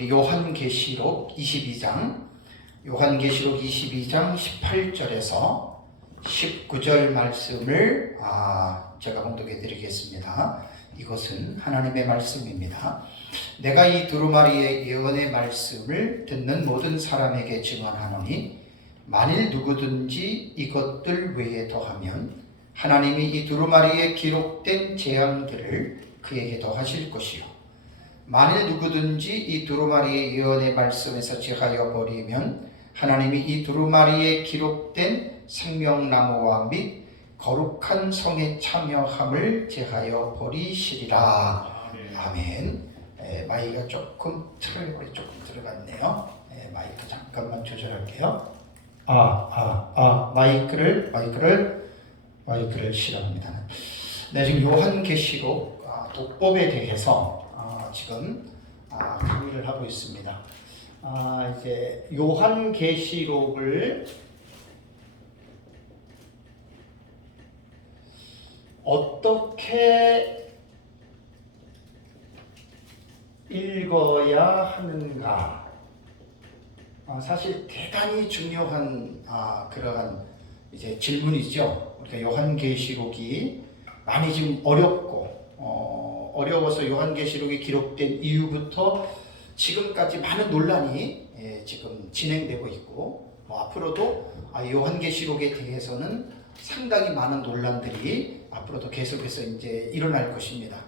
우리 요한계시록 22장 18절에서 19절 말씀을 제가 봉독해 드리겠습니다. 이것은 하나님의 말씀입니다. 내가 이 두루마리의 예언의 말씀을 듣는 모든 사람에게 증언하노니 만일 누구든지 이것들 외에 더하면 하나님이 이 두루마리에 기록된 재앙들을 그에게 더하실 것이요 만일 누구든지 이 두루마리의 예언의 말씀에서 제하여 버리면 하나님이 이 두루마리에 기록된 생명나무와 및 거룩한 성에 참여함을 제하여 버리시리라. 아멘. 마이크가 조금 트러블이 조금 들어갔네요. 마이크 잠깐만 조절할게요. 마이크를 실합니다. 네, 지금 요한계시록 독법에 대해서 지금 강의를 하고 있습니다. 이제 요한계시록을 어떻게 읽어야 하는가? 사실 대단히 중요한 그러한 이제 질문이죠. 우리가 요한계시록이 많이 지금 어려워서 요한계시록이 기록된 이후부터 지금까지 많은 논란이 지금 진행되고 있고 앞으로도 요한계시록에 대해서는 상당히 많은 논란들이 앞으로도 계속해서 이제 일어날 것입니다.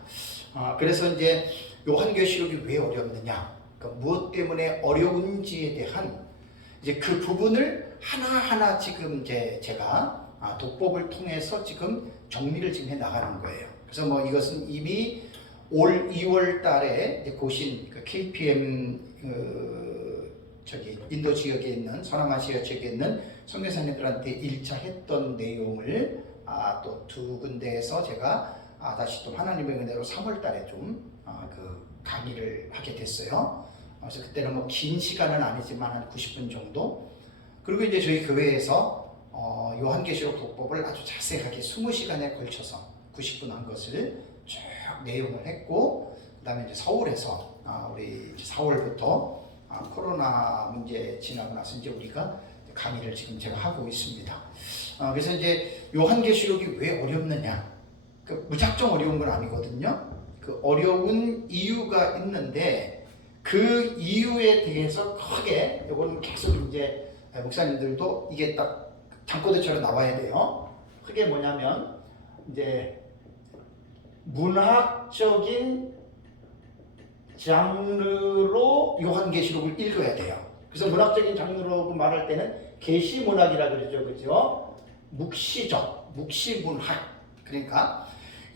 그래서 이제 요한계시록이 왜 어렵느냐, 그러니까 무엇 때문에 어려운지에 대한 이제 그 부분을 하나하나 지금 이제 제가 독법을 통해서 지금 정리를 지금 해 나가는 거예요. 그래서 뭐 이것은 이미 올 2월 달에 고신 KPM 인도 지역에 있는 서남아시아 지역에 있는 선교사님들한테 1차 했던 내용을 또 두 군데에서 제가 다시 또 하나님의 은혜로 3월 달에 좀 그 강의를 하게 됐어요. 그래서 그때는 뭐 긴 시간은 아니지만 한 90분 정도. 그리고 이제 저희 교회에서 요한계시록 독법을 아주 자세하게 20시간에 걸쳐서 90분 한 것을 쭉 내용을 했고, 그 다음에 이제 서울에서 우리 4월부터 코로나 문제 지나고 나서 이제 우리가 강의를 지금 제가 하고 있습니다. 그래서 이제 요한계시록이 왜 어렵느냐? 무작정 어려운 건 아니거든요. 그 어려운 이유가 있는데 그 이유에 대해서 크게 이거는 계속 이제 목사님들도 이게 딱 잠꼬대처럼 나와야 돼요. 크게 뭐냐면 이제 문학적인 장르로 요한계시록을 읽어야 돼요. 그래서 문학적인 장르로 말할 때는 계시문학이라 그러죠, 그죠? 묵시문학. 그러니까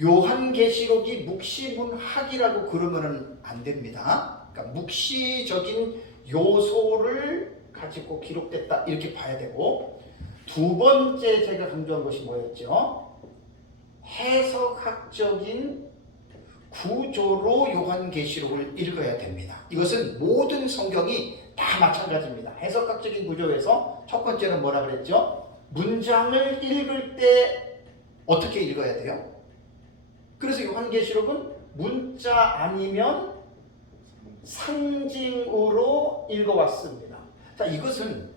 요한계시록이 묵시문학이라고 그러면은 안 됩니다. 그러니까 묵시적인 요소를 가지고 기록됐다 이렇게 봐야 되고, 두 번째 제가 강조한 것이 뭐였죠? 해석학적인 구조로 요한계시록을 읽어야 됩니다. 이것은 모든 성경이 다 마찬가지입니다. 해석학적인 구조에서 첫 번째는 뭐라 그랬죠? 문장을 읽을 때 어떻게 읽어야 돼요? 그래서 요한계시록은 문자 아니면 상징으로 읽어왔습니다. 자, 이것은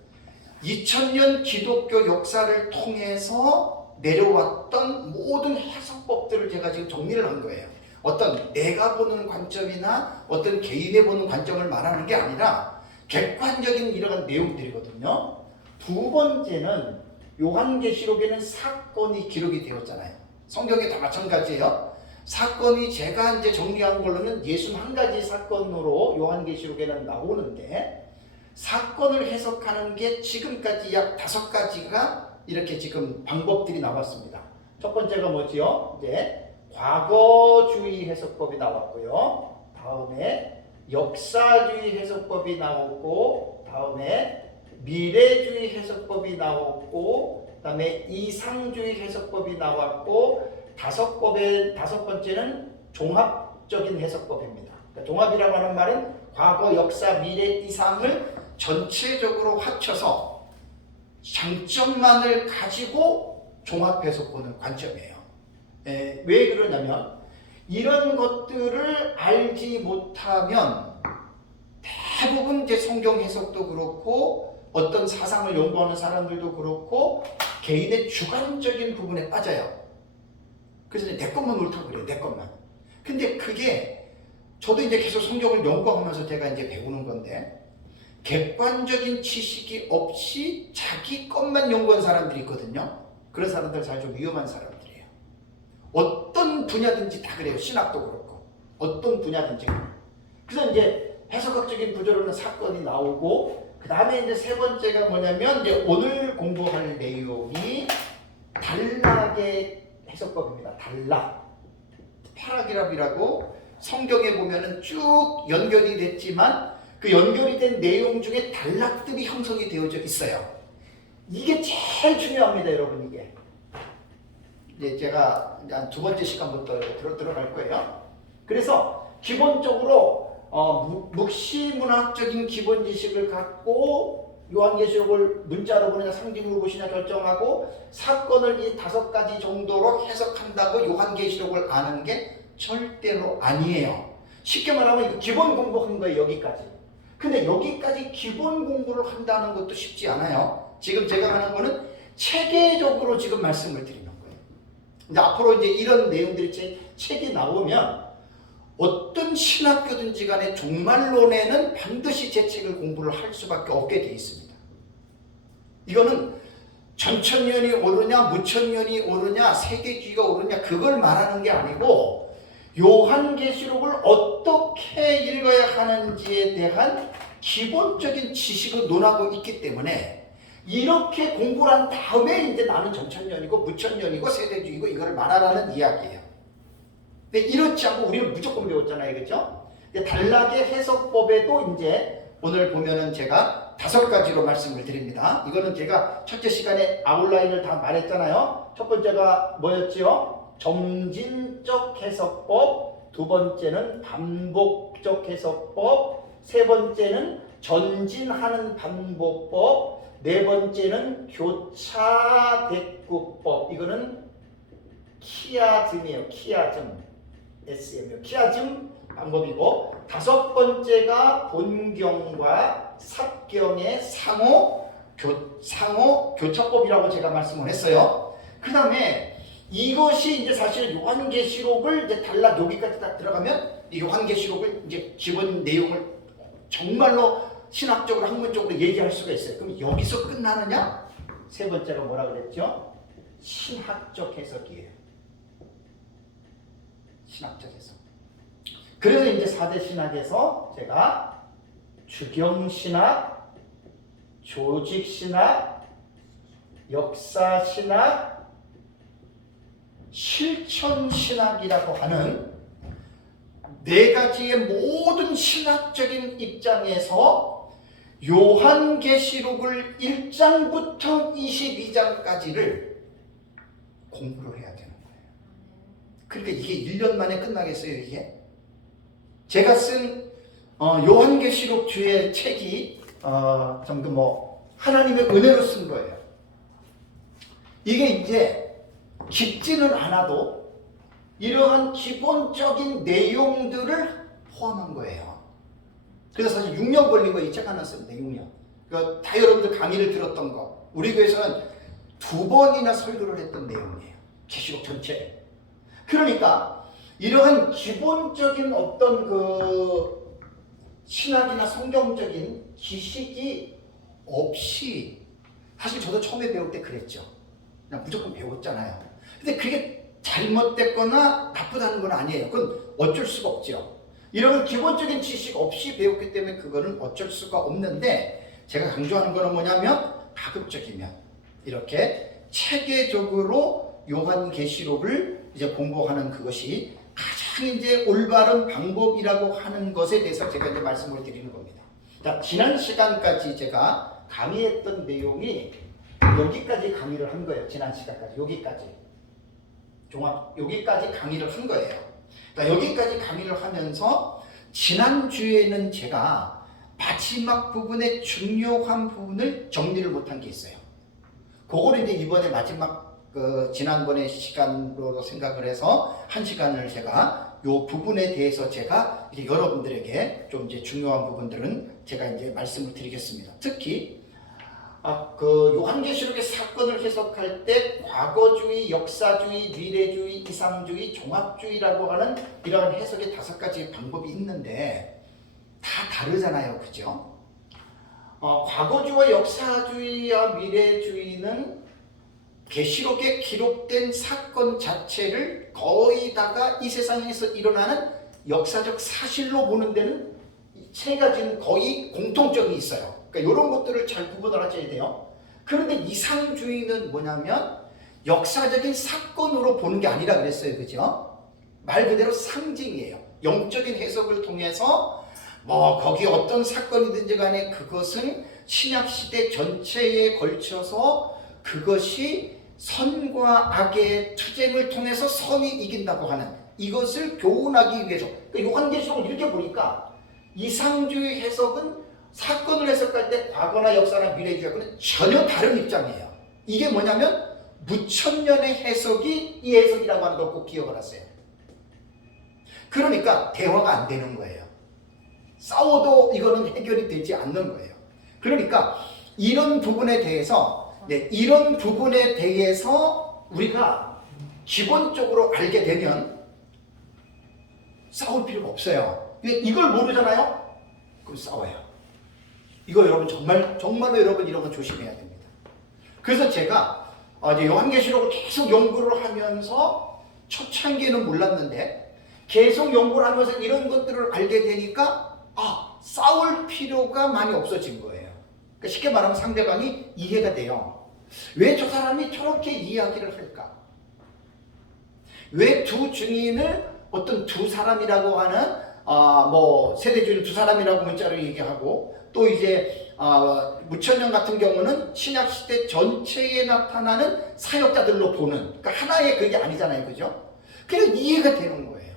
2000년 기독교 역사를 통해서 내려왔던 모든 해석법들을 제가 지금 정리를 한 거예요. 어떤 내가 보는 관점이나 어떤 개인의 보는 관점을 말하는 게 아니라 객관적인 이러한 내용들이거든요. 두 번째는 요한계시록에는 사건이 기록이 되었잖아요. 성경에 다 마찬가지예요. 사건이 제가 이제 정리한 걸로는 61가지 사건으로 요한계시록에는 나오는데, 사건을 해석하는 게 지금까지 약 5가지가 이렇게 지금 방법들이 나왔습니다. 첫 번째가 뭐지요? 이제 과거주의 해석법이 나왔고요. 다음에 역사주의 해석법이 나왔고, 다음에 미래주의 해석법이 나왔고, 그 다음에 이상주의 해석법이 나왔고, 다섯 번째는 종합적인 해석법입니다. 그러니까 종합이라고 하는 말은 과거, 역사, 미래, 이상을 전체적으로 합쳐서 장점만을 가지고 종합해서 보는 관점이에요. 왜 그러냐면 이런 것들을 알지 못하면 대부분 이제 성경 해석도 그렇고 어떤 사상을 연구하는 사람들도 그렇고 개인의 주관적인 부분에 빠져요. 그래서 내 것만 옳다고 그래요. 내 것만. 근데 그게 저도 이제 계속 성경을 연구하면서 제가 이제 배우는 건데 객관적인 지식이 없이 자기 것만 연구한 사람들이 있거든요. 그런 사람들 사실 좀 위험한 사람들이에요. 어떤 분야든지 다 그래요. 신학도 그렇고 어떤 분야든지. 그래서 이제 해석학적인 구조로는 사건이 나오고 그 다음에 이제 세 번째가 뭐냐면 이제 오늘 공부할 내용이 단락의 해석법입니다. 단락. 파라그랍이라고 성경에 보면은 쭉 연결이 됐지만 그 연결이 된 내용 중에 단락들이 형성이 되어져 있어요. 이게 제일 중요합니다, 여러분. 이게 이제 제가 한 두 번째 시간부터 들어갈 거예요. 그래서 기본적으로 묵시문학적인 기본 지식을 갖고 요한계시록을 문자로 보느냐 상징으로 보시냐 결정하고 사건을 이 5가지 정도로 해석한다고 요한계시록을 아는 게 절대로 아니에요. 쉽게 말하면 기본 공부한 거예요. 여기까지. 근데 여기까지 기본 공부를 한다는 것도 쉽지 않아요. 지금 제가 하는 거는 체계적으로 지금 말씀을 드리는 거예요. 이제 앞으로 이제 이런 내용들이 책이 나오면 어떤 신학교든지 간에 종말론에는 반드시 제 책을 공부를 할 수밖에 없게 되어 있습니다. 이거는 전천년이 오르냐 무천년이 오르냐 세계주의가 오르냐 그걸 말하는 게 아니고 요한계시록을 어떻게 읽어야 하는지에 대한 기본적인 지식을 논하고 있기 때문에 이렇게 공부를 한 다음에 이제 나는 전천년이고 무천년이고 세대주의고 이걸 말하라는 이야기예요. 근데 이렇지 않고 우리는 무조건 배웠잖아요. 그렇죠? 단락의 해석법에도 이제 오늘 보면은 제가 5가지로 말씀을 드립니다. 이거는 제가 첫째 시간에 아웃라인을 다 말했잖아요. 첫 번째가 뭐였지요? 점진적 해석법, 두 번째는 반복적 해석법, 세 번째는 전진하는 반복법, 네 번째는 교차대꾸법. 이거는 키아즘이에요. 키아즘. SM이요. 키아즘 방법이고, 5번째가 본경과 삽경의 상호 교차법이라고 제가 말씀을 했어요. 그 다음에 이것이 이제 사실 요한계시록을 이제 단락 여기까지 딱 들어가면 이 요한계시록을 이제 기본 내용을 정말로 신학적으로 학문적으로 얘기할 수가 있어요. 그럼 여기서 끝나느냐? 세 번째로 뭐라 그랬죠? 신학적 해석이에요. 신학적 해석. 그래서 이제 4대 신학에서 제가 주경신학, 조직신학, 역사신학, 실천신학이라고 하는 4가지의 모든 신학적인 입장에서 요한계시록을 1장부터 22장까지를 공부를 해야 돼요. 그러니까 이게 1년 만에 끝나겠어요, 이게? 제가 쓴 요한계시록 주의 책이 정도 하나님의 은혜로 쓴 거예요. 이게 이제 깊지는 않아도 이러한 기본적인 내용들을 포함한 거예요. 그래서 사실 6년 걸린 거 이 책 하나 쓰는데 6년. 그러니까 다 여러분들 강의를 들었던 거. 우리 교회에서는 2번이나 설교를 했던 내용이에요. 계시록 전체에. 그러니까 이러한 기본적인 어떤 그 신학이나 성경적인 지식이 없이 사실 저도 처음에 배울 때 그랬죠. 그냥 무조건 배웠잖아요. 근데 그게 잘못됐거나 나쁘다는 건 아니에요. 그건 어쩔 수가 없죠. 이런 기본적인 지식 없이 배웠기 때문에 그거는 어쩔 수가 없는데 제가 강조하는 거는 뭐냐면 가급적이면 이렇게 체계적으로 요한계시록을 이제 공부하는 그것이 가장 이제 올바른 방법이라고 하는 것에 대해서 제가 이제 말씀을 드리는 겁니다. 자, 지난 시간까지 제가 강의했던 내용이 여기까지 강의를 한 거예요. 지난 시간까지 여기까지 여기까지 강의를 한 거예요. 그러니까 여기까지 강의를 하면서 지난 주에는 제가 마지막 부분의 중요한 부분을 정리를 못한 게 있어요. 그거를 이제 이번에 마지막 지난번에 시간으로 생각을 해서 1시간을 제가 요 부분에 대해서 제가 이제 여러분들에게 좀 이제 중요한 부분들은 제가 이제 말씀을 드리겠습니다. 특히 그 요한계시록의 사건을 해석할 때 과거주의, 역사주의, 미래주의, 이상주의, 종합주의라고 하는 이러한 해석의 5가지 방법이 있는데 다 다르잖아요, 그죠? 과거주의와 역사주의와 미래주의는 계시록에 기록된 사건 자체를 거의 다가 이 세상에서 일어나는 역사적 사실로 보는 데는 3가지는 거의 공통점이 있어요. 그러니까 이런 것들을 잘 구분을 하셔야 돼요. 그런데 이상주의는 뭐냐면 역사적인 사건으로 보는 게 아니라 그랬어요, 그죠? 말 그대로 상징이에요. 영적인 해석을 통해서 뭐 거기 어떤 사건이든지 간에 그것은 신약시대 전체에 걸쳐서 그것이 선과 악의 투쟁을 통해서 선이 이긴다고 하는 이것을 교훈하기 위해서 그러니까 요한계시록을 이렇게 보니까 이상주의 해석은 사건을 해석할 때 과거나 역사나 미래주의하고는 전혀 다른 입장이에요. 이게 뭐냐면 무천년의 해석이 이 해석이라고 하는 걸 꼭 기억을 하세요. 그러니까 대화가 안 되는 거예요. 싸워도 이거는 해결이 되지 않는 거예요. 그러니까 이런 부분에 대해서 이런 부분에 대해서 우리가 기본적으로 알게 되면 싸울 필요가 없어요. 이걸 모르잖아요? 그럼 싸워요. 이거 여러분 정말로 여러분 이런 거 조심해야 됩니다. 그래서 제가 이제 요한계시록을 계속 연구를 하면서 초창기에는 몰랐는데 계속 연구를 하면서 이런 것들을 알게 되니까 싸울 필요가 많이 없어진 거예요. 그러니까 쉽게 말하면 상대방이 이해가 돼요. 왜 저 사람이 저렇게 이야기를 할까? 왜 두 증인을 어떤 두 사람이라고 하는 뭐 세대주의를 두 사람이라고 문자로 얘기하고 또 이제 무천년 같은 경우는 신약시대 전체에 나타나는 사역자들로 보는 그러니까 하나의 그게 아니잖아요, 그죠? 그래서 이해가 되는 거예요.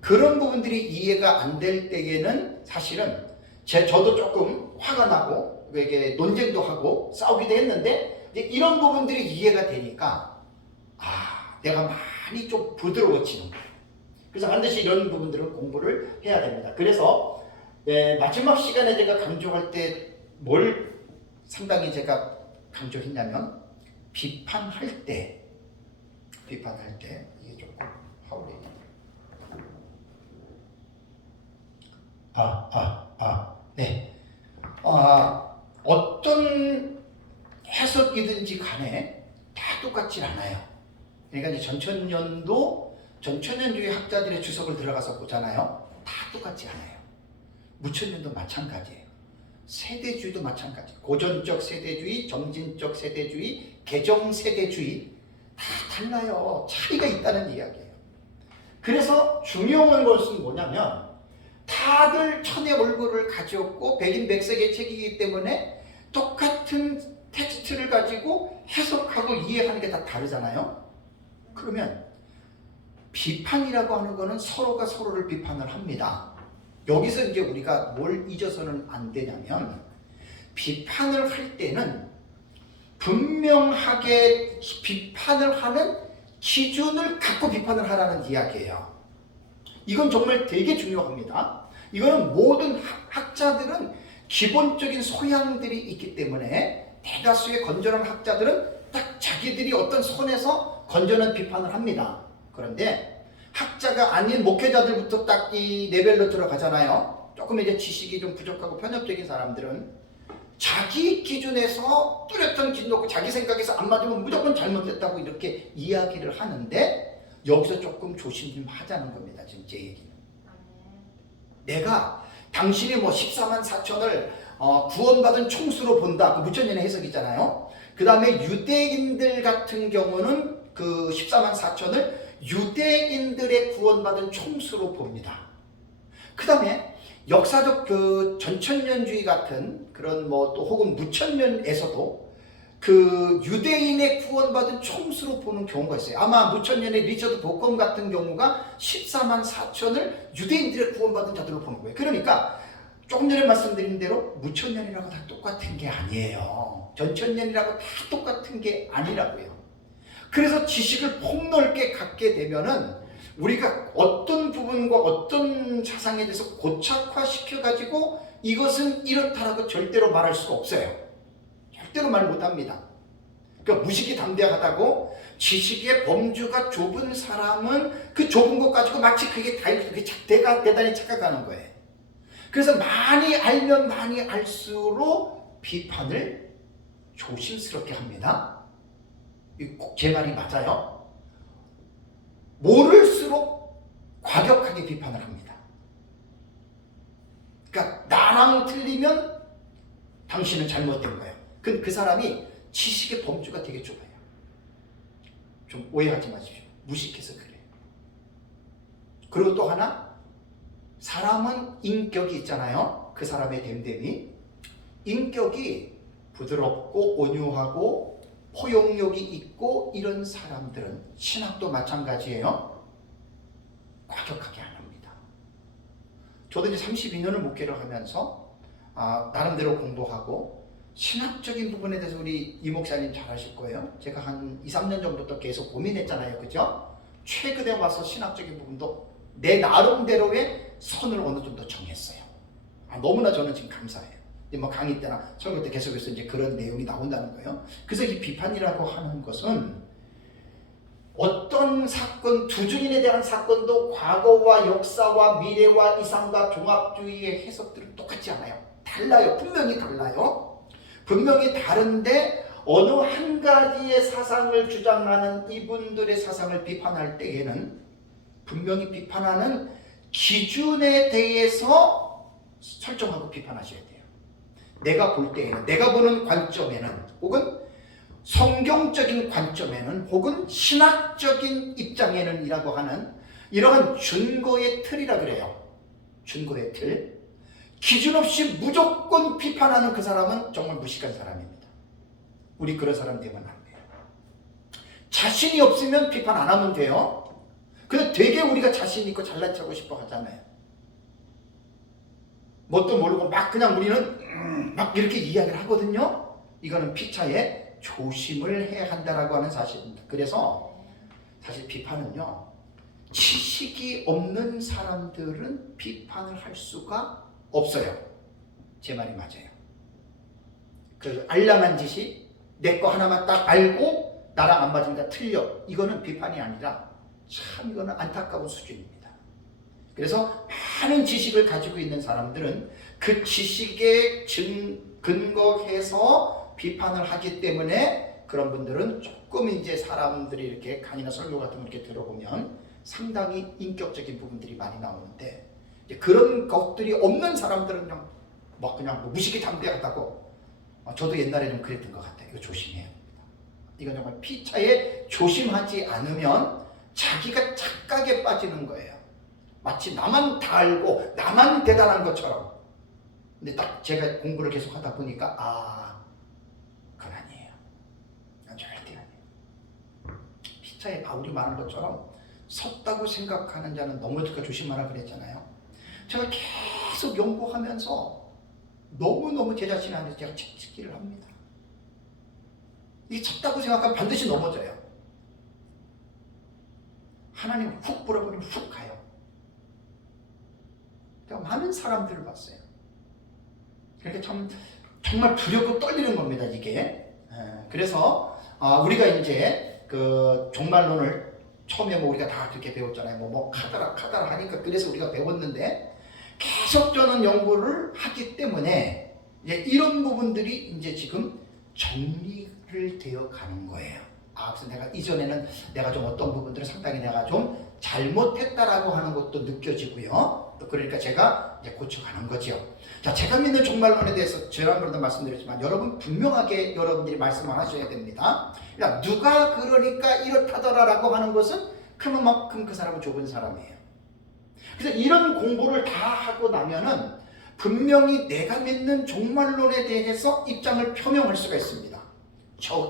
그런 부분들이 이해가 안 될 때에는 사실은 저도 조금 화가 나고 이게 논쟁도 하고 싸우기도 했는데 이제 이런 부분들이 이해가 되니까 내가 많이 좀 부드러워지는 거예요. 그래서 반드시 이런 부분들은 공부를 해야 됩니다. 그래서 마지막 시간에 제가 강조할 때 뭘 상당히 제가 강조했냐면 비판할 때 이게 조금 하울이 네. 어떤 해석이든지 간에 다 똑같지 않아요. 그러니까 이제 전천년주의 학자들의 주석을 들어가서 보잖아요. 다 똑같지 않아요. 무천년도 마찬가지예요. 세대주의도 마찬가지. 고전적 세대주의, 점진적 세대주의, 개정 세대주의 다 달라요. 차이가 있다는 이야기예요. 그래서 중요한 것은 뭐냐면 다들 천의 얼굴을 가졌고 백인백색의 책이기 때문에 똑같은 텍스트를 가지고 해석하고 이해하는 게 다 다르잖아요. 그러면 비판이라고 하는 거는 서로가 서로를 비판을 합니다. 여기서 이제 우리가 뭘 잊어서는 안 되냐면 비판을 할 때는 분명하게 비판을 하는 기준을 갖고 비판을 하라는 이야기예요. 이건 정말 되게 중요합니다. 이거는 모든 학자들은 기본적인 소양들이 있기 때문에 대다수의 건전한 학자들은 딱 자기들이 어떤 선에서 건전한 비판을 합니다. 그런데 학자가 아닌 목회자들부터 딱 이 레벨로 들어가잖아요. 조금 이제 지식이 좀 부족하고 편협적인 사람들은 자기 기준에서 뚜렷한 기준 놓고 자기 생각에서 안 맞으면 무조건 잘못됐다고 이렇게 이야기를 하는데 여기서 조금 조심 좀 하자는 겁니다. 지금 제 얘기는. 내가 당신이 뭐 14만 4천을 구원받은 총수로 본다. 그 무천년의 해석이잖아요. 그 다음에 유대인들 같은 경우는 그 14만 4천을 유대인들의 구원받은 총수로 봅니다. 그 다음에 역사적 그 전천년주의 같은 그런 뭐 또 혹은 무천년에서도 그 유대인의 구원받은 총수로 보는 경우가 있어요. 아마 무천년의 리처드 보컴 같은 경우가 14만 4천을 유대인들의 구원받은 자들로 보는 거예요. 그러니까 조금 전에 말씀드린 대로 무천년이라고 다 똑같은 게 아니에요. 전천년이라고 다 똑같은 게 아니라고요. 그래서 지식을 폭넓게 갖게 되면은 우리가 어떤 부분과 어떤 사상에 대해서 고착화시켜가지고 이것은 이렇다라고 절대로 말할 수가 없어요. 절대로 말 못합니다. 그러니까 무식이 담대하다고 지식의 범주가 좁은 사람은 그 좁은 것 가지고 마치 그게 대단히 착각하는 거예요. 그래서 많이 알면 많이 알수록 비판을 조심스럽게 합니다. 꼭 제 말이 맞아요. 모를수록 과격하게 비판을 합니다. 그러니까 나랑 틀리면 당신은 잘못된 거예요. 그 사람이 지식의 범주가 되게 좁아요. 좀 오해하지 마십시오. 무식해서 그래요. 그리고 또 하나, 사람은 인격이 있잖아요. 그 사람의 됨됨이. 인격이 부드럽고 온유하고 포용력이 있고 이런 사람들은 신학도 마찬가지예요. 과격하게 안 합니다. 저도 이제 32년을 목회를 하면서 나름대로 공부하고 신학적인 부분에 대해서 우리 이 목사님 잘 아실 거예요. 제가 한 2, 3년 전부터 계속 고민했잖아요. 그죠? 최근에 와서 신학적인 부분도 내 나름대로의 선을 어느 정도 정했어요. 너무나 저는 지금 감사해요. 뭐 강의 때나 설교 때 계속해서 이제 그런 내용이 나온다는 거예요. 그래서 이 비판이라고 하는 것은 어떤 사건, 두주인에 대한 사건도 과거와 역사와 미래와 이상과 종합주의의 해석들은 똑같지 않아요. 달라요. 분명히 달라요. 분명히 다른데 어느 한 가지의 사상을 주장하는 이분들의 사상을 비판할 때에는 분명히 비판하는 기준에 대해서 설정하고 비판하셔야 돼요. 내가 볼 때에는, 내가 보는 관점에는, 혹은 성경적인 관점에는, 혹은 신학적인 입장에는 이라고 하는 이러한 준거의 틀이라 그래요. 준거의 틀. 기준 없이 무조건 비판하는 그 사람은 정말 무식한 사람입니다. 우리 그런 사람 되면 안 돼요. 자신이 없으면 비판 안 하면 돼요. 근데 되게 우리가 자신 있고 잘난 척하고 싶어 하잖아요. 뭣도 모르고 막 그냥 우리는 막 이렇게 이야기를 하거든요. 이거는 피차에 조심을 해야 한다라고 하는 사실입니다. 그래서 사실 비판은요, 지식이 없는 사람들은 비판을 할 수가 없어요. 제 말이 맞아요. 그 알량한 지식, 내 거 하나만 딱 알고 나랑 안 맞으니까 틀려. 이거는 비판이 아니라 참 이거는 안타까운 수준입니다. 그래서 많은 지식을 가지고 있는 사람들은 그 지식에 근거해서 비판을 하기 때문에 그런 분들은 조금 이제 사람들이 이렇게 강의나 설교 같은 거 이렇게 들어보면 상당히 인격적인 부분들이 많이 나오는데, 그런 것들이 없는 사람들은 그냥 무식이 담대하다고. 저도 옛날에 좀 그랬던 것 같아요. 이거 조심해야 됩니다. 이건 정말 피차에 조심하지 않으면 자기가 착각에 빠지는 거예요. 마치 나만 다 알고 나만 대단한 것처럼. 근데 딱 제가 공부를 계속 하다 보니까 그건 아니에요. 그건 절대 아니에요. 피차에 바울이 말한 것처럼 섰다고 생각하는 자는 넘어질까 조심하라 그랬잖아요. 제가 계속 연구하면서 너무너무 제 자신한테 제가 책찍기를 합니다. 이게 섰다고 생각하면 반드시 넘어져요. 하나님 훅 불어버리면 훅 가요. 제가 많은 사람들을 봤어요. 그러니까 정말 두렵고 떨리는 겁니다, 이게. 그래서 우리가 이제 그 종말론을 처음에 우리가 다 그렇게 배웠잖아요. 카더라 하니까 그래서 우리가 배웠는데, 계속 저는 연구를 하기 때문에 이제 이런 부분들이 이제 지금 정리를 되어 가는 거예요. 그래서 내가 이전에는 내가 좀 어떤 부분들을 상당히 내가 좀 잘못했다라고 하는 것도 느껴지고요. 또 그러니까 제가 이제 고쳐가는 거죠. 자, 제가 믿는 종말론에 대해서 지난번에도 말씀드렸지만 여러분 분명하게 여러분들이 말씀을 하셔야 됩니다. 그러니까 누가 그러니까 이렇다더라라고 하는 것은 그만큼 그 사람은 좁은 사람이에요. 그래서 이런 공부를 다 하고 나면은 분명히 내가 믿는 종말론에 대해서 입장을 표명할 수가 있습니다.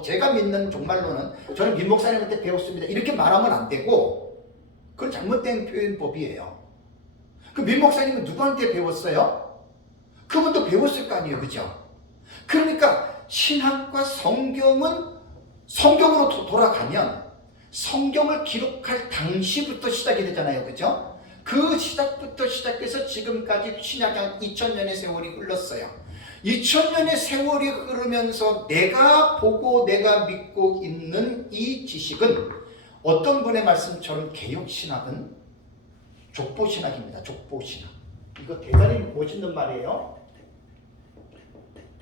제가 믿는 종말론은 저는 민 목사님한테 배웠습니다. 이렇게 말하면 안 되고, 그건 잘못된 표현법이에요. 그 민 목사님은 누구한테 배웠어요? 그분도 배웠을 거 아니에요. 그죠? 그러니까 신학과 성경은 성경으로 돌아가면 성경을 기록할 당시부터 시작이 되잖아요. 그죠? 그 시작부터 시작해서 지금까지 신약이 한 2000년의 세월이 흘렀어요. 2000년의 세월이 흐르면서 내가 보고 내가 믿고 있는 이 지식은 어떤 분의 말씀처럼 개혁신학은 족보신학입니다. 족보신학. 이거 대단히 멋있는 말이에요.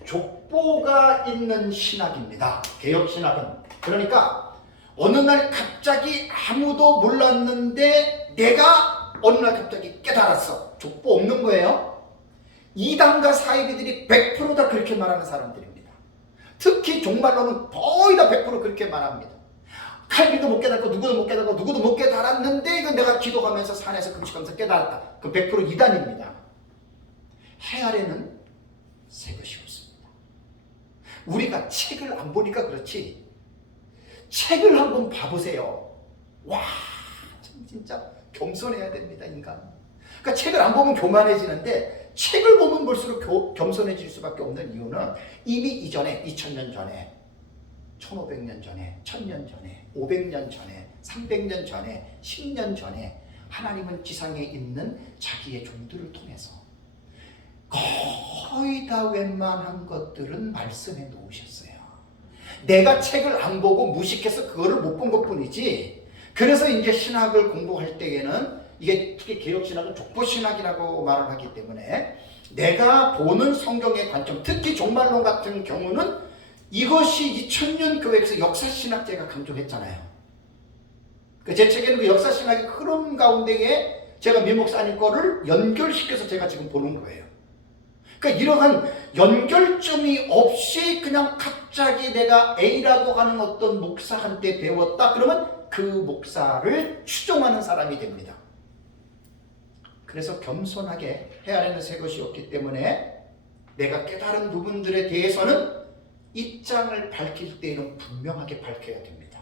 족보가 있는 신학입니다. 개혁신학은. 그러니까 어느 날 갑자기 아무도 몰랐는데 내가 어느 날 갑자기 깨달았어. 족보 없는 거예요. 이단과 사이비들이 100% 그렇게 말하는 사람들입니다. 특히 종말론은 거의 다 100% 그렇게 말합니다. 칼빈도 못 깨닫고 누구도 못 깨닫고 누구도 못 깨달았는데 이건 내가 기도하면서 산에서 금식하면서 깨달았다. 그 100% 이단입니다. 해 아래는 새 것이 없습니다. 우리가 책을 안 보니까 그렇지 책을 한번 봐보세요. 와, 진짜 겸손해야 됩니다, 인간. 그러니까 책을 안 보면 교만해지는데 책을 보면 볼수록 겸손해질 수밖에 없는 이유는 이미 이전에 2000년 전에 1500년 전에 1000년 전에 500년 전에 300년 전에 10년 전에 하나님은 지상에 있는 자기의 종들을 통해서 거의 다 웬만한 것들은 말씀해 놓으셨어요. 내가 책을 안 보고 무식해서 그거를 못 본 것뿐이지. 그래서 이제 신학을 공부할 때에는 이게 특히 개혁신학은 족보신학이라고 말을 하기 때문에 내가 보는 성경의 관점, 특히 종말론 같은 경우는 이것이 2000년 교회에서 역사신학 제가 강조했잖아요. 제 책에는 그 역사신학의 흐름 가운데에 제가 미 목사님 거를 연결시켜서 제가 지금 보는 거예요. 그러니까 이러한 연결점이 없이 그냥 갑자기 내가 A라고 하는 어떤 목사한테 배웠다 그러면 그 목사를 추종하는 사람이 됩니다. 그래서 겸손하게 해 아래는 새 것이 없기 때문에 내가 깨달은 부분들에 대해서는 입장을 밝힐 때에는 분명하게 밝혀야 됩니다.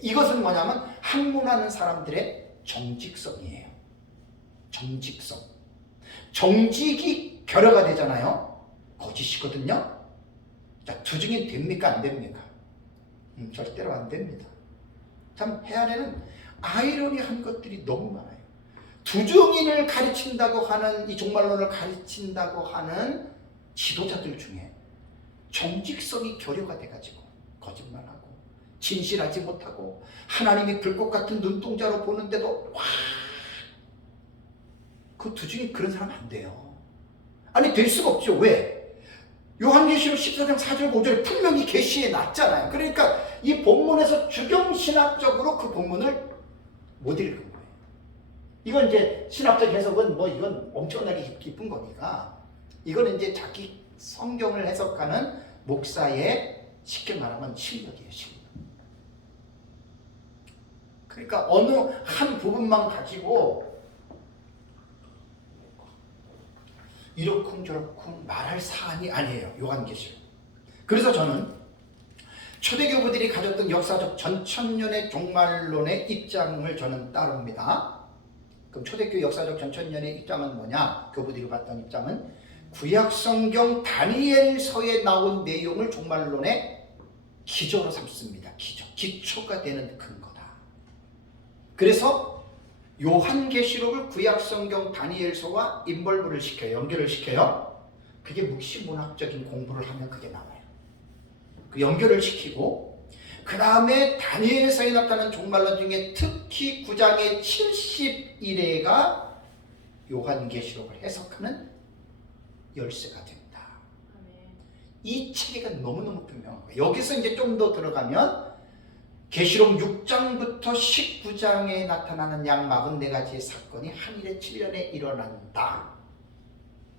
이것은 뭐냐면 학문하는 사람들의 정직성이에요. 정직성. 정직이 결여가 되잖아요. 거짓이거든요. 자, 투증이 됩니까? 안 됩니까? 절대로 안 됩니다. 참 해 아래는 아이러니한 것들이 너무 많아요. 두증인을 가르친다고 하는 이 종말론을 가르친다고 하는 지도자들 중에 정직성이 결여가 돼가지고 거짓말하고 진실하지 못하고 하나님이 불꽃 같은 눈동자로 보는데도 와, 그 두증인 그런 사람 안 돼요. 아니 될 수가 없죠. 왜? 요한계시록 14장 4절 5절에 분명히 계시해 놨잖아요. 그러니까 이 본문에서 주경신학적으로 그 본문을 못 읽은 거예요. 이건 이제 신학적 해석은 뭐 이건 엄청나게 깊은 거니까 이거는 이제 자기 성경을 해석하는 목사의 쉽게 말하면 실력이에요. 실력. 그러니까 어느 한 부분만 가지고 이렇쿵저렇쿵 말할 사안이 아니에요. 요한계시록. 그래서 저는 초대교부들이 가졌던 역사적 전천년의 종말론의 입장을 저는 따릅니다. 그럼 초대교회 역사적 전천년의 입장은 뭐냐? 교부들이 봤던 입장은 구약성경 다니엘서에 나온 내용을 종말론의 기초로 삼습니다. 기초가 되는 근거다. 그래서 요한계시록을 구약성경 다니엘서와 인벌브를 시켜요. 연결을 시켜요. 그게 묵시문학적인 공부를 하면 그게 나와요. 그 연결을 시키고 그 다음에 다니엘서에 나타난 종말론 중에 특히 9장의 71회가 요한계시록을 해석하는 열쇠가 된다. 이 체계가 너무너무 분명한 거예요. 여기서 이제 좀 더 들어가면 계시록 6장부터 19장에 나타나는 약 44가지의 사건이 한일의 7년에 일어난다.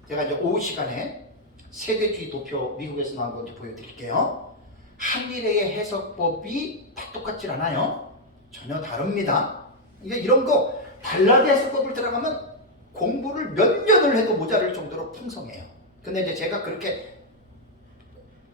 제가 이제 오후 시간에 세대주의 도표 미국에서 나온 거 보여드릴게요. 한일의 해석법이 다 똑같질 않아요. 전혀 다릅니다. 이게 이런 거 달라드 해석법을 들어가면 공부를 몇 년을 해도 모자랄 정도로 풍성해요. 근데 이제 제가 그렇게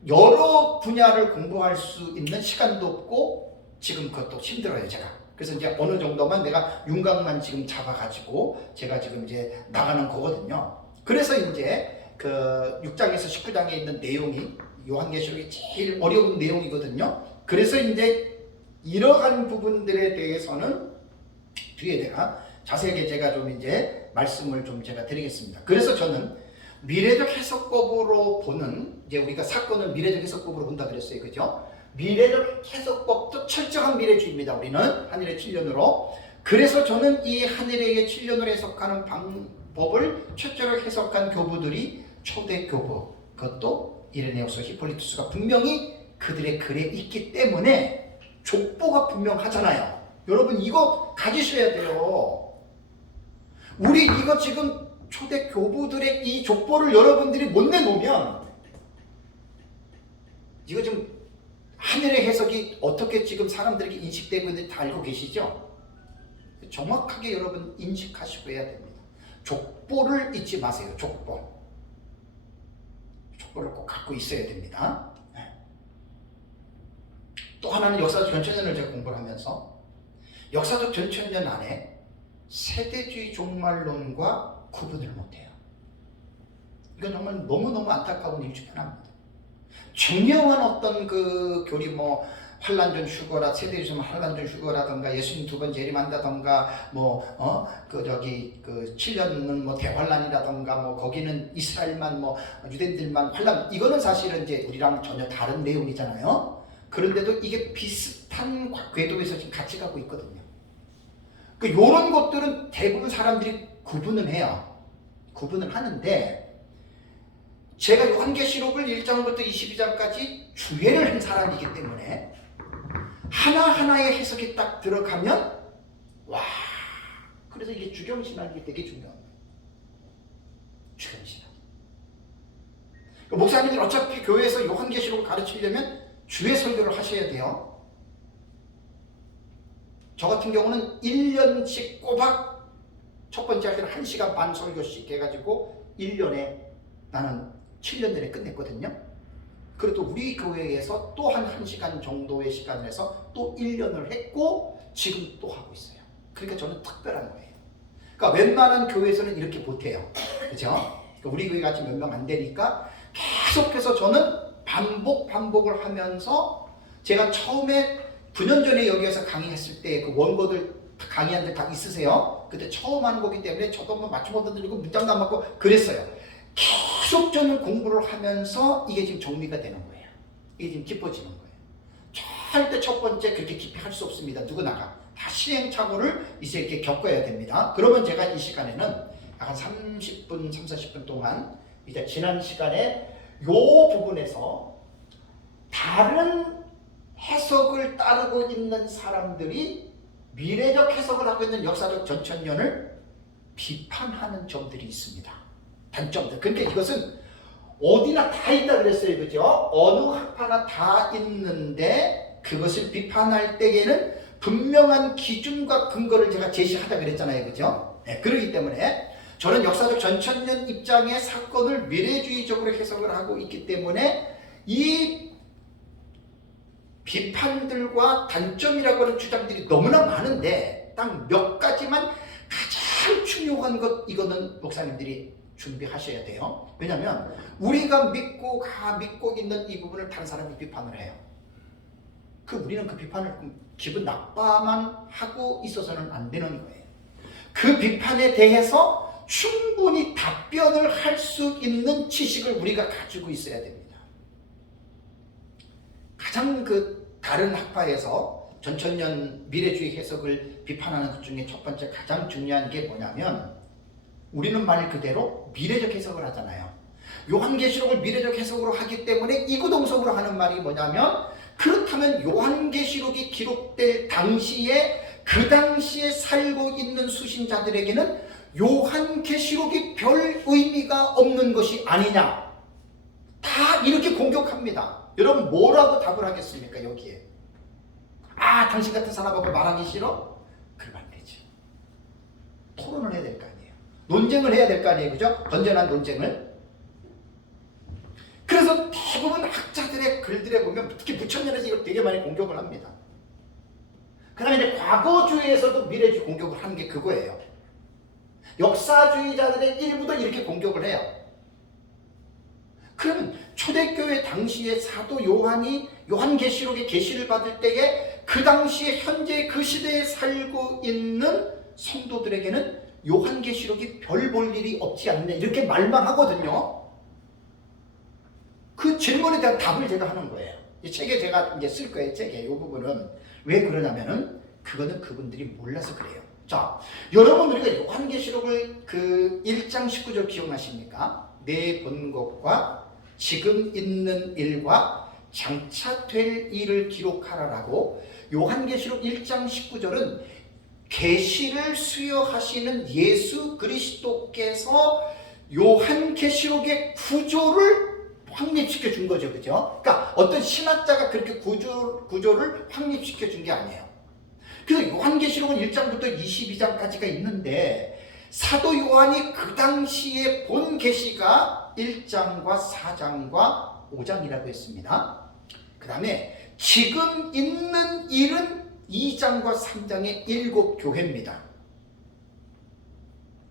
여러 분야를 공부할 수 있는 시간도 없고 지금 그것도 힘들어요, 제가. 그래서 이제 어느 정도만 내가 윤곽만 지금 잡아가지고 제가 지금 이제 나가는 거거든요. 그래서 이제 그 6장에서 19장에 있는 내용이 요한계시록이 제일 어려운 내용이거든요. 그래서 이제 이러한 부분들에 대해서는 뒤에 내가 자세하게 제가 좀 이제 말씀을 좀 제가 드리겠습니다. 그래서 저는 미래적 해석법으로 보는, 이제 우리가 사건을 미래적 해석법으로 본다 그랬어요. 그죠? 미래적 해석법도 철저한 미래주의입니다. 우리는 하늘의 7년으로. 그래서 저는 이 하늘의 7년으로 해석하는 방법을 철저하게 해석한 교부들이 초대 교부, 그것도 이레네우스, 히폴리투스가 분명히 그들의 글에 있기 때문에 족보가 분명하잖아요. 여러분 이거 가지셔야 돼요. 우리 이거 지금 초대 교부들의 이 족보를 여러분들이 못 내놓으면 이거 지금 하늘의 해석이 어떻게 지금 사람들에게 인식되고 있는지 다 알고 계시죠? 정확하게 여러분 인식하시고 해야 됩니다. 족보를 잊지 마세요. 족보를 꼭 갖고 있어야 됩니다. 또 하나는 역사적 전천년을 제가 공부를 하면서 역사적 전천년 안에 세대주의 종말론과 구분을 못해요. 이건 정말 너무너무 안타까운 일 중에 하나입니다. 중요한 어떤 그 교리 환란전 휴거라, 세대주의 환란전 휴거라든가 예수님 두 번 재림한다든가 그 7년은 대환란이라든가 거기는 이스라엘만 유대인들만 환란, 이거는 사실은 이제 우리랑 전혀 다른 내용이잖아요. 그런데도 이게 비슷한 궤도에서 지금 같이 가고 있거든요. 요런 것들은 대부분 사람들이 구분을 해요. 구분을 하는데 제가 요한계시록을 1장부터 22장까지 주해를 한 사람이기 때문에 하나하나의 해석이 딱 들어가면 와, 그래서 이게 주경신학이 되게 중요합니다. 주경신학. 목사님들 어차피 교회에서 요한계시록을 가르치려면 주의 설교를 하셔야 돼요. 저 같은 경우는 1년씩 꼬박 첫 번째 할 때는 1시간 반 설교씩 해가지고 1년에 나는 7년 내내 끝냈거든요. 그래도 우리 교회에서 또 한 1시간 정도의 시간을 해서 또 1년을 했고 지금 또 하고 있어요. 그러니까 저는 특별한 거예요. 그러니까 웬만한 교회에서는 이렇게 못해요. 그죠? 그러니까 우리 교회 같이 몇 명 안 되니까 계속해서 저는 반복을 하면서 제가 처음에 9년 전에 여기에서 강의했을 때 그 원고들 강의한 데 다 있으세요? 그때 처음 하는 거기 때문에 저도 맞춤법도 들리고 문장도 안 맞고 그랬어요. 계속 저는 공부를 하면서 이게 지금 정리가 되는 거예요. 이게 지금 깊어지는 거예요. 절대 첫 번째 그렇게 깊이 할 수 없습니다. 누구나가 다 시행착오를 이제 이렇게 겪어야 됩니다. 그러면 제가 이 시간에는 한 30분, 40분 동안 이제 지난 시간에 요 부분에서 다른 해석을 따르고 있는 사람들이 미래적 해석을 하고 있는 역사적 전천년을 비판하는 점들이 있습니다. 단점들. 그러니까 이것은 어디나 다 있다 그랬어요. 그죠? 어느 학파나 다 있는데 그것을 비판할 때에는 분명한 기준과 근거를 제가 제시하다 그랬잖아요. 그죠? 네, 그렇기 때문에 저는 역사적 전천년 입장의 사건을 미래주의적으로 해석을 하고 있기 때문에 이 비판들과 단점이라고 하는 주장들이 너무나 많은데 딱 몇 가지만 가장 중요한 것, 이거는 목사님들이 준비하셔야 돼요. 왜냐하면 우리가 믿고 있는 이 부분을 다른 사람이 비판을 해요. 우리는 그 비판을 기분 나빠만 하고 있어서는 안 되는 거예요. 그 비판에 대해서 충분히 답변을 할 수 있는 지식을 우리가 가지고 있어야 됩니다. 가장 다른 학파에서 전천년 미래주의 해석을 비판하는 것 중에 첫 번째 가장 중요한 게 뭐냐면 우리는 말 그대로 미래적 해석을 하잖아요. 요한계시록을 미래적 해석으로 하기 때문에 이구동성으로 하는 말이 뭐냐면 그렇다면 요한계시록이 기록될 당시에 그 당시에 살고 있는 수신자들에게는 요한계시록이 별 의미가 없는 것이 아니냐. 다 이렇게 공격합니다. 여러분 뭐라고 답을 하겠습니까? 여기에 당신 같은 사람하고 말하기 싫어? 그러면 안 되지. 토론을 해야 될 거 아니에요. 논쟁을 해야 될 거 아니에요. 그죠? 건전한 논쟁을. 그래서 대부분 학자들의 글들에 보면 특히 부천년에서 이걸 되게 많이 공격을 합니다. 그 다음에 이제 과거주의에서도 미래주의 공격을 하는 게 그거예요. 역사주의자들의 일부도 이렇게 공격을 해요. 그러면 초대교회 당시에 사도 요한이 요한계시록의 계시를 받을 때에 그 당시에 현재 그 시대에 살고 있는 성도들에게는 요한계시록이 별 볼 일이 없지 않느냐 이렇게 말만 하거든요. 그 질문에 대한 답을 제가 하는 거예요. 이 책에 제가 이제 쓸 거예요. 책에 이 부분은 왜 그러냐면은 그거는 그분들이 몰라서 그래요. 자, 여러분 우리가 요한계시록을 그 1장 19절 기억나십니까? 내 본 것과 지금 있는 일과 장차 될 일을 기록하라라고. 요한계시록 1장 19절은 계시를 수여하시는 예수 그리스도께서 요한계시록의 구조를 확립시켜 준 거죠. 그죠? 그러니까 어떤 신학자가 그렇게 구조를 확립시켜 준 게 아니에요. 그래서 요한계시록은 1장부터 22장까지가 있는데 사도 요한이 그 당시에 본 계시가 1장과 4장과 5장이라고 했습니다. 그 다음에 지금 있는 일은 2장과 3장의 7교회입니다.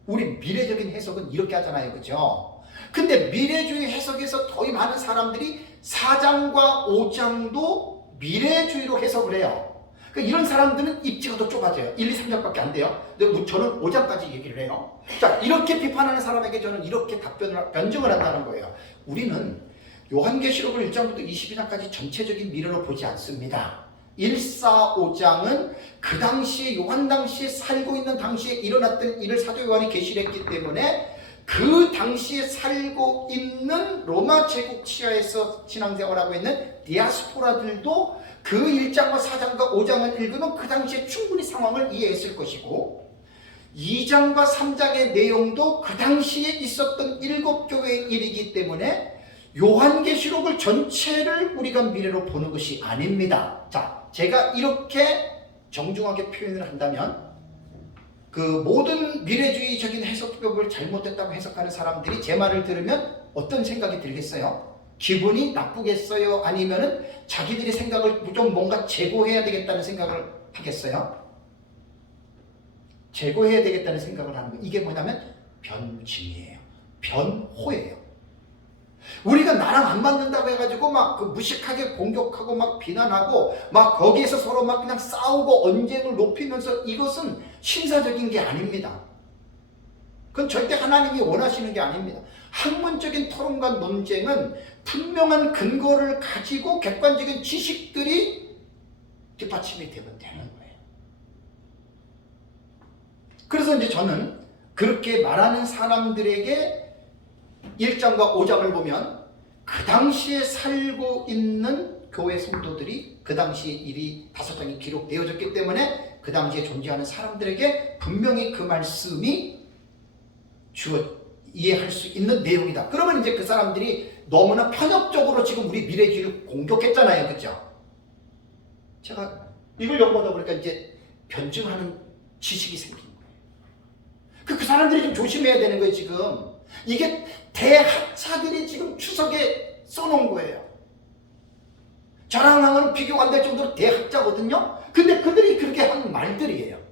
우리 미래적인 해석은 이렇게 하잖아요. 그죠? 근데 미래주의 해석에서 거의 많은 사람들이 4장과 5장도 미래주의로 해석을 해요. 그러니까 이런 사람들은 입지가 더 좁아져요. 1, 2, 3장밖에 안 돼요. 근데 저는 5장까지 얘기를 해요. 자, 이렇게 비판하는 사람에게 저는 이렇게 변증을 한다는 거예요. 우리는 요한계시록을 1장부터 22장까지 전체적인 미래로 보지 않습니다. 1, 4, 5장은 그 당시에 요한 당시에 살고 있는 당시에 일어났던 일을 사도 요한이 계시를 했기 때문에 그 당시에 살고 있는 로마 제국 치하에서 신앙생활하고 있는 디아스포라들도 그 1장과 4장과 5장을 읽으면 그 당시에 충분히 상황을 이해했을 것이고 2장과 3장의 내용도 그 당시에 있었던 7교회의 일이기 때문에 요한계시록을 전체를 우리가 미래로 보는 것이 아닙니다. 자, 제가 이렇게 정중하게 표현을 한다면 그 모든 미래주의적인 해석법을 잘못됐다고 해석하는 사람들이 제 말을 들으면 어떤 생각이 들겠어요? 기분이 나쁘겠어요? 아니면은 자기들의 생각을 좀 뭔가 재고해야 되겠다는 생각을 하겠어요? 재고해야 되겠다는 생각을 하는 거예요. 이게 뭐냐면 변증이에요. 변호예요. 우리가 나랑 안 맞는다고 해가지고 막 그 무식하게 공격하고 막 비난하고 막 거기에서 서로 막 그냥 싸우고 언쟁을 높이면서 이것은 신사적인 게 아닙니다. 그건 절대 하나님이 원하시는 게 아닙니다. 학문적인 토론과 논쟁은 분명한 근거를 가지고 객관적인 지식들이 뒷받침이 되면 되는 거예요. 그래서 이제 저는 그렇게 말하는 사람들에게 1장과 5장을 보면 그 당시에 살고 있는 교회 성도들이 그 당시에 일이 5장이 기록되어졌기 때문에 그 당시에 존재하는 사람들에게 분명히 그 말씀이 이해할 수 있는 내용이다. 그러면 이제 그 사람들이 너무나 편협적으로 지금 우리 미래주의를 공격했잖아요. 그죠? 제가 이걸 연구하다 보니까 이제 변증하는 지식이 생긴 거예요. 그 사람들이 좀 조심해야 되는 거예요. 지금 이게 대학자들이 지금 추석에 써놓은 거예요. 저랑은 비교가 안 될 정도로 대학자거든요. 근데 그들이 그렇게 한 말들이에요.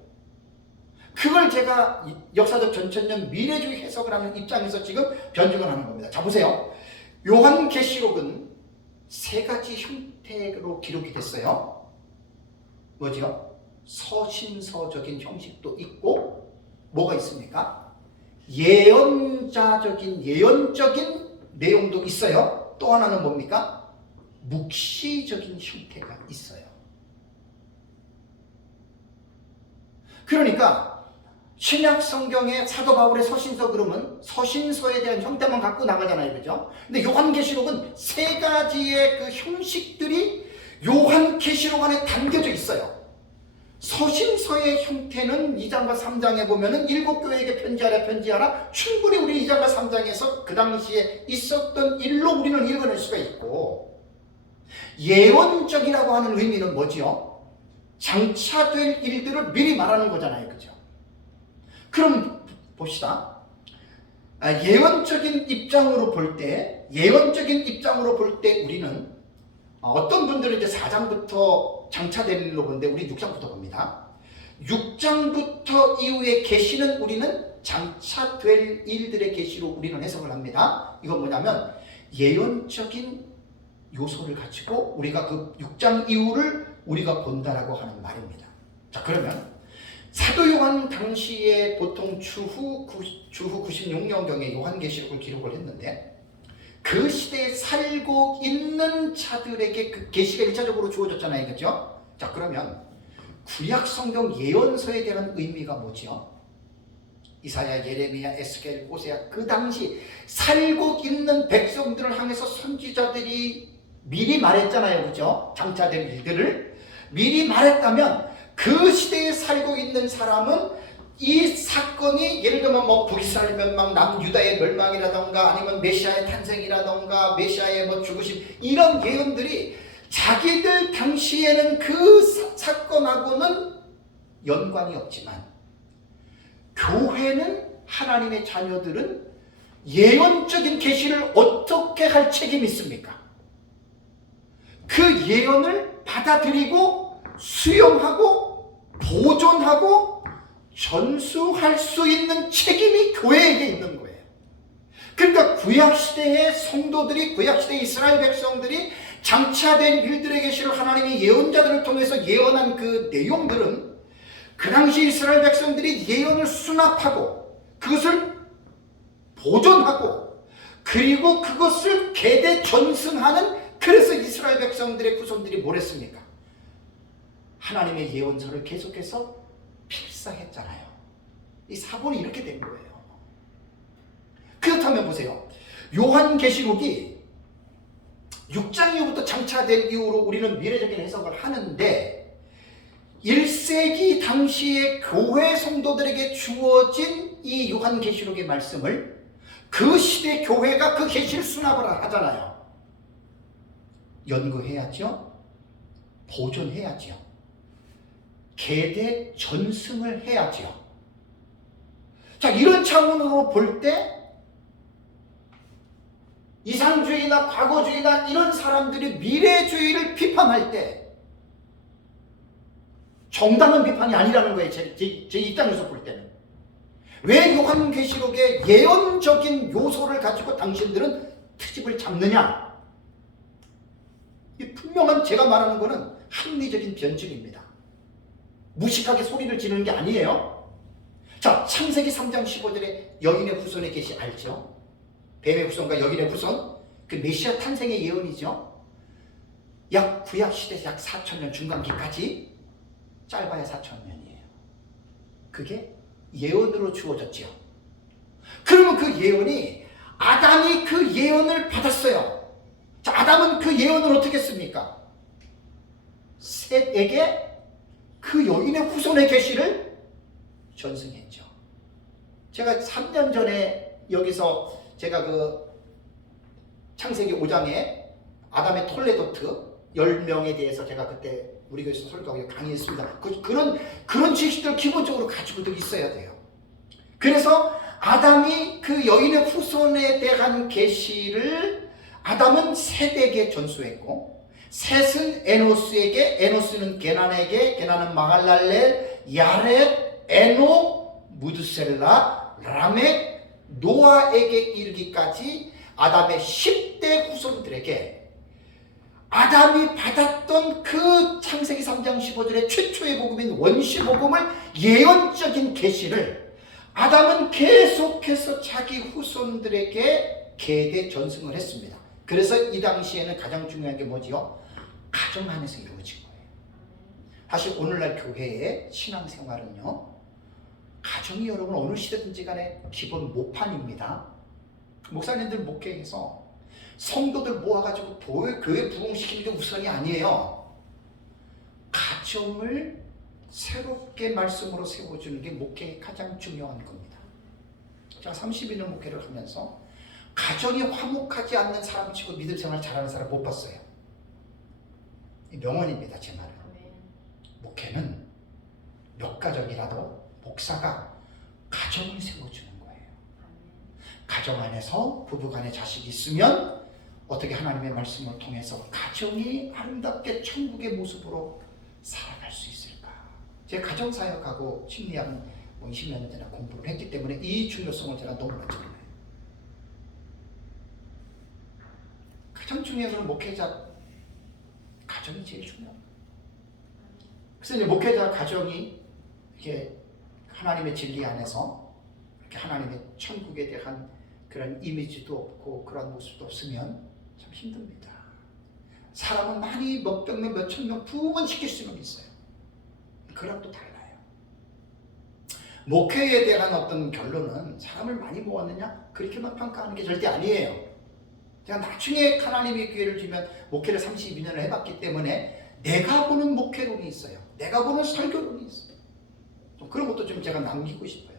그걸 제가 역사적 전천년 미래주의 해석을 하는 입장에서 지금 변증을 하는 겁니다. 자, 보세요. 요한계시록은 3가지 형태로 기록이 됐어요. 뭐죠? 서신서적인 형식도 있고 뭐가 있습니까? 예언적인 내용도 있어요. 또 하나는 뭡니까? 묵시적인 형태가 있어요. 그러니까 신약 성경의 사도 바울의 서신서 그러면 서신서에 대한 형태만 갖고 나가잖아요. 그죠? 근데 요한계시록은 3가지의 그 형식들이 요한계시록 안에 담겨져 있어요. 서신서의 형태는 2장과 3장에 보면은 7교회에게 편지하라 충분히 우리 2장과 3장에서 그 당시에 있었던 일로 우리는 읽어낼 수가 있고, 예언적이라고 하는 의미는 뭐지요? 장차 될 일들을 미리 말하는 거잖아요. 그죠? 그럼 봅시다. 예언적인 입장으로 볼 때 우리는 어떤 분들은 이제 4장부터 장차될 일로 보는데 우리 6장부터 봅니다. 6장부터 이후의 계시는 우리는 장차될 일들의 계시로 우리는 해석을 합니다. 이건 뭐냐면 예언적인 요소를 가지고 우리가 그 6장 이후를 우리가 본다라고 하는 말입니다. 자, 그러면 사도 요한 당시에 보통 주후 96년경에 요한계시록을 기록을 했는데 그 시대에 살고 있는 자들에게 그 계시가 1차적으로 주어졌잖아요. 그렇죠? 자, 그러면 구약 성경 예언서에 대한 의미가 뭐죠? 이사야, 예레미야, 에스겔, 호세아, 그 당시 살고 있는 백성들을 향해서 선지자들이 미리 말했잖아요. 그죠? 장차될 일들을 미리 말했다면 그 시대에 살고 있는 사람은 이 사건이 예를 들면 뭐 북이스라엘 멸망, 남유다의 멸망이라던가 아니면 메시아의 탄생이라던가 메시아의 뭐 죽으심, 이런 예언들이 자기들 당시에는 그 사건하고는 연관이 없지만 교회는, 하나님의 자녀들은 예언적인 계시를 어떻게 할 책임이 있습니까? 그 예언을 받아들이고 수용하고 보존하고 전수할 수 있는 책임이 교회에게 있는 거예요. 그러니까 구약시대의 성도들이, 구약시대의 이스라엘 백성들이 장차된 일들의 계시를 하나님이 예언자들을 통해서 예언한 그 내용들은 그 당시 이스라엘 백성들이 예언을 수납하고 그것을 보존하고 그리고 그것을 계대 전승하는, 그래서 이스라엘 백성들의 후손들이 뭘 했습니까? 하나님의 예언서를 계속해서 필사했잖아요. 이 사본이 이렇게 된 거예요. 그렇다면 보세요. 요한계시록이 6장 이후부터 장차될 이후로 우리는 미래적인 해석을 하는데 1세기 당시의 교회 성도들에게 주어진 이 요한계시록의 말씀을 그 시대 교회가 그 계시를 수납을 하잖아요. 연구해야죠. 보존해야죠. 계대 전승을 해야죠. 자, 이런 차원으로 볼 때 이상주의나 과거주의나 이런 사람들이 미래주의를 비판할 때 정당한 비판이 아니라는 거예요. 제 입장에서 볼 때는. 왜 요한계시록의 예언적인 요소를 가지고 당신들은 트집을 잡느냐? 이 분명한, 제가 말하는 거는 합리적인 변증입니다. 무식하게 소리를 지르는 게 아니에요. 자, 창세기 3장 15절에 여인의 후손의 계시 알죠? 뱀의 후손과 여인의 후손, 그 메시아 탄생의 예언이죠. 약 구약시대 약 4,000년 중간기까지, 짧아야 4,000년이에요. 그게 예언으로 주어졌죠. 그러면 그 예언이, 아담이 그 예언을 받았어요. 자, 아담은 그 예언을 어떻게 했습니까? 셋에게 그 여인의 후손의 계시를 전승했죠. 제가 3년 전에 여기서 제가 그 창세기 5장에 아담의 톨레도트 10명에 대해서 제가 그때 우리 교회에서 설교하고 강의했습니다. 그런 지식들 기본적으로 가지고도 있어야 돼요. 그래서 아담이 그 여인의 후손에 대한 계시를 아담은 셋에게 전수했고, 셋은 에노스에게, 에노스는 게난에게, 게난은 마갈랄렐, 야렛, 에노, 무드셀라, 라멕, 노아에게 이르기까지 아담의 10대 후손들에게 아담이 받았던 그 창세기 3장 15절의 최초의 복음인 원시복음을, 예언적인 계시를 아담은 계속해서 자기 후손들에게 계대 전승을 했습니다. 그래서 이 당시에는 가장 중요한 게 뭐지요? 가정 안에서 이루어진 거예요. 사실 오늘날 교회의 신앙생활은요, 가정이 여러분 어느 시대든지 간에 기본 모판입니다. 목사님들 목회해서 성도들 모아가지고 교회 부흥시키는 게 우선이 아니에요. 가정을 새롭게 말씀으로 세워주는 게 목회의 가장 중요한 겁니다. 제가 32년 목회를 하면서 가정이 화목하지 않는 사람치고 믿음 생활 잘하는 사람 못 봤어요. 명언입니다, 제 말은. 목회는 몇 가정이라도 목사가 가정을 세워주는 거예요. 가정 안에서 부부간에 자식이 있으면 어떻게 하나님의 말씀을 통해서 가정이 아름답게 천국의 모습으로 살아갈 수 있을까? 제가 가정사역하고 심리학 20년 전에 공부를 했기 때문에 이 중요성을 제가 너무나 잘 알아요. 가장 중요한 건 목회자, 가정이 제일 중요합니다. 그래서 이제 목회자 가정이 이렇게 하나님의 진리 안에서 이렇게 하나님의 천국에 대한 그런 이미지도 없고 그런 모습도 없으면 참 힘듭니다. 사람은 많이 몇백 명, 몇천 명 부흥시킬 수는 있어요. 그랑 또 달라요. 목회에 대한 어떤 결론은 사람을 많이 모았느냐 그렇게만 평가하는 게 절대 아니에요. 제가 나중에 하나님의 기회를 주면 목회를 32년을 해봤기 때문에 내가 보는 목회론이 있어요. 내가 보는 설교론이 있어요. 그런 것도 좀 제가 남기고 싶어요.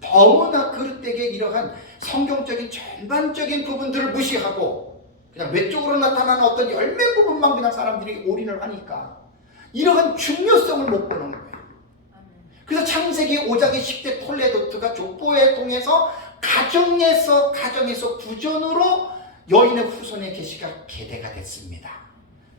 너무나 그릇되게 이러한 성경적인 전반적인 부분들을 무시하고 그냥 외적으로 나타나는 어떤 열매 부분만 그냥 사람들이 올인을 하니까 이러한 중요성을 못 보는 거예요. 그래서 창세기 5장의 10대 톨레도트가 족보에 통해서 가정에서 구전으로 여인의 후손의 계시가 계대가 됐습니다.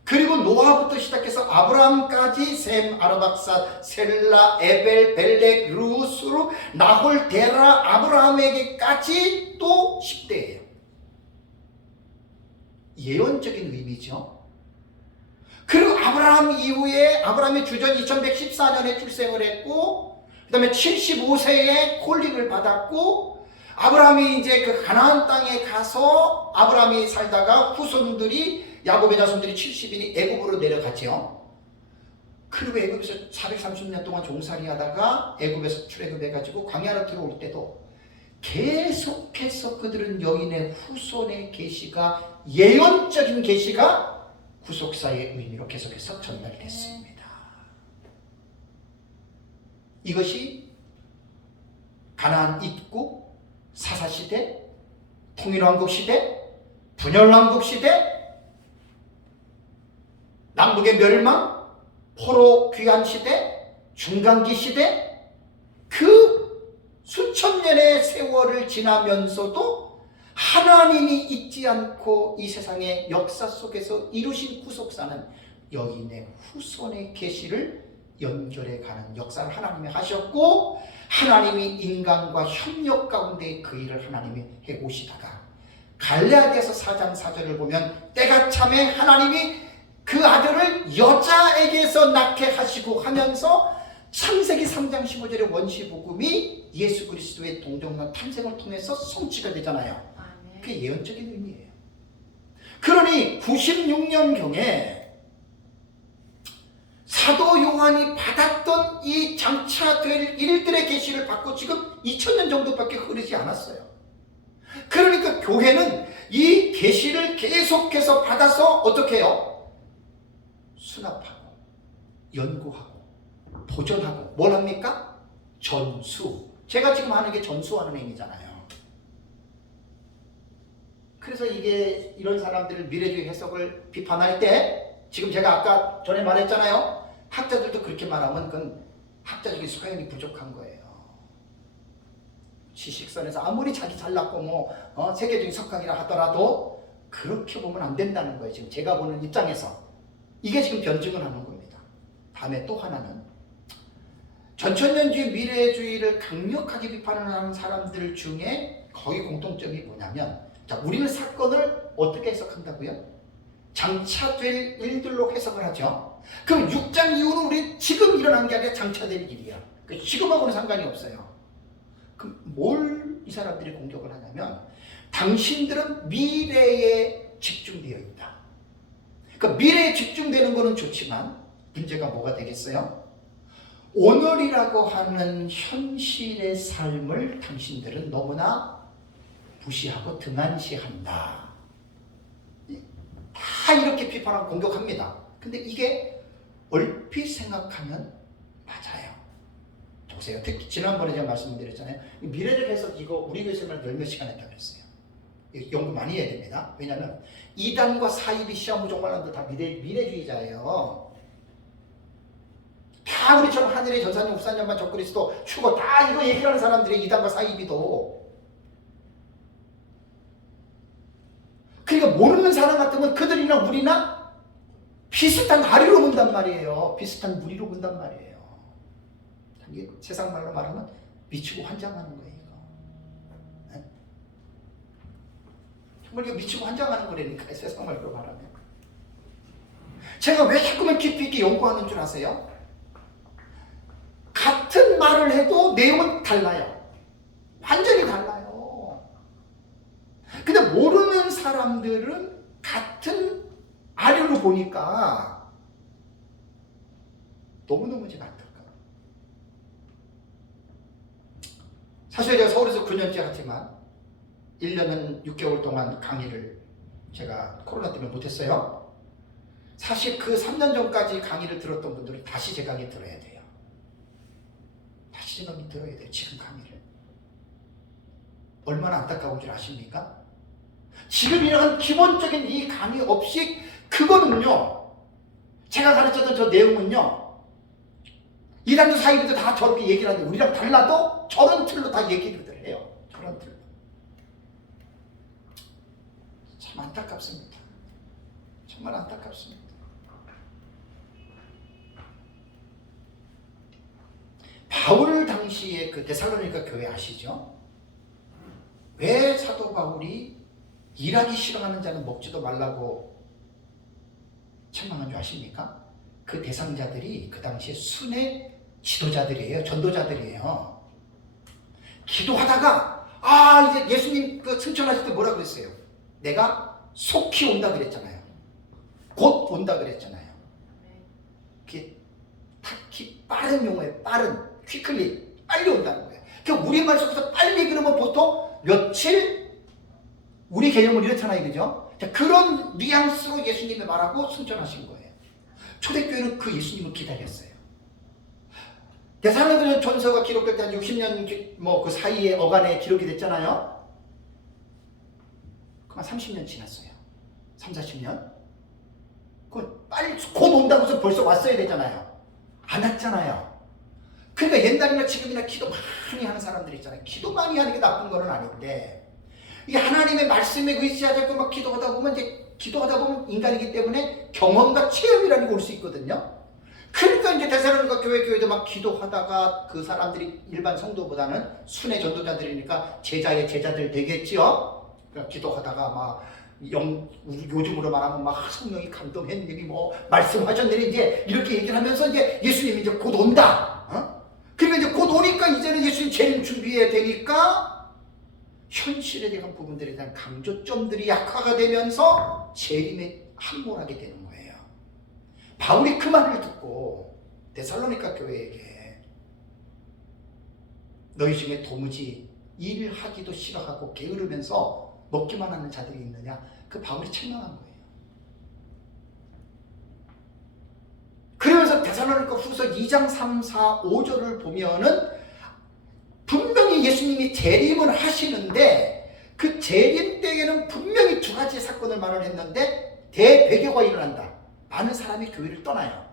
그리고 노아부터 시작해서 아브라함까지 셈, 아르박삿, 셀라, 에벨, 벨렉, 루스루, 나홀, 데라, 아브라함에게까지 또 10대예요. 예언적인 의미죠. 그리고 아브라함 이후에 아브라함이 주전 2114년에 출생을 했고 그 다음에 75세에 콜링을 받았고 아브라함이 이제 그 가나안 땅에 가서 아브라함이 살다가 후손들이 야곱의 자손들이 70인이 애굽으로 내려갔죠. 그리고 애굽에서 430년 동안 종살이 하다가 애굽에서 출애굽해가지고 광야로 들어올 때도 계속해서 그들은 여인의 후손의 계시가 예언적인 계시가 구속사의 의미로 계속해서 전달됐습니다. 이것이 가나안 입국, 사사시대, 통일왕국시대, 분열왕국시대, 남북의 멸망, 포로 귀환시대, 중간기시대, 그 수천 년의 세월을 지나면서도 하나님이 잊지 않고 이 세상의 역사 속에서 이루신 구속사는 여인의 후손의 계시를 연결해가는 역사를 하나님이 하셨고 하나님이 인간과 협력 가운데 그 일을 하나님이 해오시다가 갈라디아서 4장 4절을 보면 때가 참에 하나님이 그 아들을 여자에게서 낳게 하시고 하면서 창세기 3장 15절의 원시복음이 예수 그리스도의 동정녀 탄생을 통해서 성취가 되잖아요. 그게 예언적인 의미예요. 그러니 96년경에 사도 요한이 받았던 이 장차될 일들의 계시를 받고 지금 2000년 정도밖에 흐르지 않았어요. 그러니까 교회는 이 계시를 계속해서 받아서 어떻게 해요? 수납하고 연구하고 도전하고 뭘 합니까? 전수. 제가 지금 하는 게 전수하는 행위잖아요. 그래서 이게 이런 사람들을 미래주의 해석을 비판할 때 지금 제가 아까 전에 말했잖아요. 학자들도 그렇게 말하면 그건 학자적인 소양이 부족한 거예요. 지식선에서 아무리 자기 잘났고 세계적인 석학이라 하더라도 그렇게 보면 안 된다는 거예요. 지금 제가 보는 입장에서 이게 지금 변증을 하는 겁니다. 다음에 또 하나는 전천년주의 미래주의를 강력하게 비판하는 사람들 중에 거의 공통점이 뭐냐면 자, 우리는 사건을 어떻게 해석한다고요? 장차될 일들로 해석을 하죠. 그럼 6장 이후는 우리 지금 일어난 게 아니라 장차될 일이야. 지금하고는 상관이 없어요. 그럼 뭘 이 사람들이 공격을 하냐면 당신들은 미래에 집중되어 있다. 그러니까 미래에 집중되는 거는 좋지만 문제가 뭐가 되겠어요? 오늘이라고 하는 현실의 삶을 당신들은 너무나 무시하고 등한시한다. 다 이렇게 비판하고 공격합니다. 근데 이게 얼핏 생각하면 맞아요. 보세요. 특히 지난번에 제가 말씀드렸잖아요. 미래를 해서 이거 우리 교수님을 열몇 시간 했다고 그랬어요. 연구 많이 해야 됩니다. 왜냐하면 이단과 사입이 시험 종말람들 다 미래주의자예요. 다 우리처럼 하늘의 전사님, 우사님만 적그리스도, 휴거 다 이거 얘기하는 사람들이 이단과 사입이도. 그러니까 모르는 사람 같으면 그들이나 우리나 비슷한 아리로 본단 말이에요. 비슷한 무리로 본단 말이에요. 이게 세상 말로 말하면 미치고 환장하는 거예요. 이거. 네? 정말 이거 미치고 환장하는 거라니까 세상 말로 말하면. 제가 왜 자꾸만 깊이 있게 연구하는 줄 아세요? 조사를 해도 내용은 달라요. 완전히 달라요. 근데 모르는 사람들은 같은 아류를 보니까 너무너무 제가 안타까워요. 사실 제가 서울에서 9년째 하지만 1년은 6개월 동안 강의를 제가 코로나 때문에 못했어요. 사실 그 3년 전까지 강의를 들었던 분들은 다시 제 강의 들어야 돼요. 다시 제 강의 들어야 돼요. 지금 강의를. 얼마나 안타까운 줄 아십니까? 지금 이런 기본적인 이 강의 없이 그거는요. 제가 가르쳤던 저 내용은요. 이란도 사이비도 다 저렇게 얘기를 하는데 우리랑 달라도 저런 틀로 다 얘기를 해요. 저런 틀로. 참 안타깝습니다. 정말 안타깝습니다. 바울 당시에 그 데살로니가 교회 아시죠? 왜 사도 바울이 일하기 싫어하는 자는 먹지도 말라고 책망한 줄 아십니까? 그 대상자들이 그 당시에 순회 지도자들이에요. 전도자들이에요. 기도하다가 이제 예수님 그 승천하실 때 뭐라 그랬어요? 내가 속히 온다 그랬잖아요. 곧 온다 그랬잖아요. 그게 특히 빠른 용어에 빠른 퀴클리 빨리 온다는 거예요. 그러니까 우리말 속에서 빨리 그러면 보통 며칠 우리 개념은 이렇잖아요. 그죠? 그런 뉘앙스로 예수님이 말하고 승천하신 거예요. 초대교회는 그 예수님을 기다렸어요. 데살로니가 전서가 기록될 때 한 60년 뭐 그 사이에 어간에 기록이 됐잖아요. 그만 30년 지났어요. 3, 40년. 그 빨리 곧 온다고 해서 벌써 왔어야 되잖아요. 안 왔잖아요. 그러니까 옛날이나 지금이나 기도 많이 하는 사람들이 있잖아요. 기도 많이 하는 게 나쁜 건 아닌데 이 하나님의 말씀에 의지하지 않고 막 기도하다 보면 이제 기도하다 보면 인간이기 때문에 경험과 체험이라는 게 올 수 있거든요. 그러니까 이제 데살로니가 교회도 막 기도하다가 그 사람들이 일반 성도보다는 순회 전도자들이니까 제자의 제자들 되겠지요. 그러니까 기도하다가 막 요즘으로 말하면 막 성령이 감동했느니 뭐 말씀하셨느니 이제 이렇게 얘기를 하면서 이제 예수님이 이제 곧 온다. 그러니까 이제 곧 오니까 이제는 예수님 재림 준비해야 되니까 현실에 대한 부분들에 대한 강조점들이 약화가 되면서 재림에 함몰하게 되는 거예요. 바울이 그 말을 듣고 데살로니가 교회에게 너희 중에 도무지 일을 하기도 싫어하고 게으르면서 먹기만 하는 자들이 있느냐? 그 바울이 책망한 거예요. 그러면서 데살로니가 후서 2장 3, 4, 5절을 보면은 분명히 예수님이 재림을 하시는데 그 재림 때에는 분명히 두 가지 사건을 말을 했는데 대배교가 일어난다. 많은 사람이 교회를 떠나요.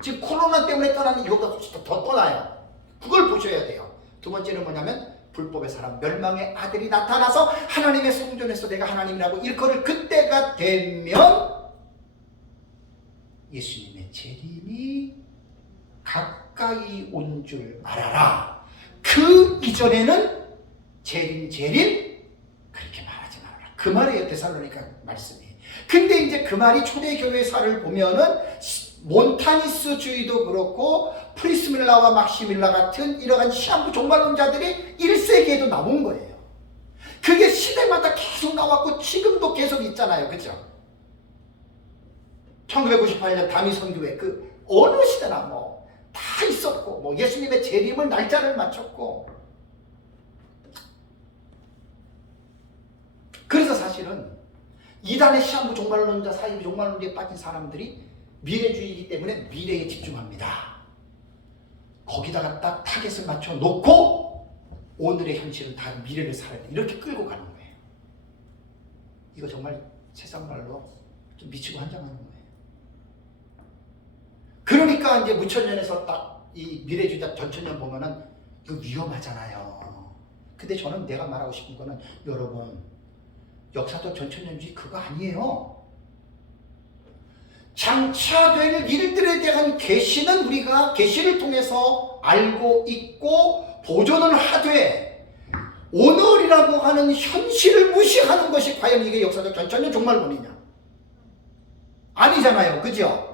지금 코로나 때문에 떠나는 이유가 훨씬 더 떠나요. 그걸 보셔야 돼요. 두 번째는 뭐냐면 불법의 사람, 멸망의 아들이 나타나서 하나님의 성전에서 내가 하나님이라고 일컬을 그때가 되면 예수님의 재림이 가까이 온 줄 알아라. 그 이전에는 재림 그렇게 말하지 말아라. 그 말이에요. 데살로니가 말씀이. 근데 이제 그 말이 초대교회사를 보면은 몬타니스주의도 그렇고 프리스밀라와 막시밀라 같은 이러한 시한부 종말론자들이 1세기에도 나온 거예요. 그게 시대마다 계속 나왔고 지금도 계속 있잖아요. 그죠? 1998년 다미선교회 그 어느 시대나 뭐 다 있었고 뭐 예수님의 재림을 날짜를 맞췄고 그래서 사실은 이단의 시한부 종말론자 사이비 종말론자에 빠진 사람들이 미래주의이기 때문에 미래에 집중합니다. 거기다가 딱 타겟을 맞춰 놓고 오늘의 현실은 다 미래를 살아야 돼. 이렇게 끌고 가는 거예요. 이거 정말 세상 말로 좀 미치고 환장하는 거예요. 그러니까 이제 무천년에서 딱 이 미래주의자 전천년 보면은 이거 위험하잖아요. 근데 저는 내가 말하고 싶은 거는 여러분 역사적 전천년주의 그거 아니에요. 장차 될 일들에 대한 계시는 우리가 계시를 통해서 알고 있고 보존을 하되 오늘이라고 하는 현실을 무시하는 것이 과연 이게 역사적 전천년 종말론이냐? 아니잖아요. 그죠?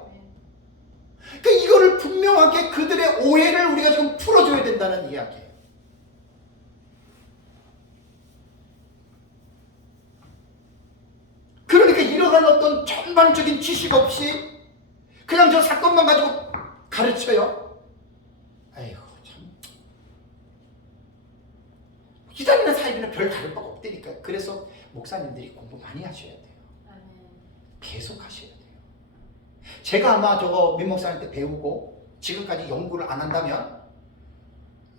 그러니까 이거를 분명하게 그들의 오해를 우리가 지금 풀어줘야 된다는 이야기예요. 그러니까 이러한 어떤 전반적인 지식 없이 그냥 저 사건만 가지고 가르쳐요. 아이고 참, 기다리는 사이비는 별 다를 바가 없다니까. 그래서 목사님들이 공부 많이 하셔야 돼요. 계속 하셔야 돼요. 제가 아마 저거 민 목사님 때 배우고 지금까지 연구를 안 한다면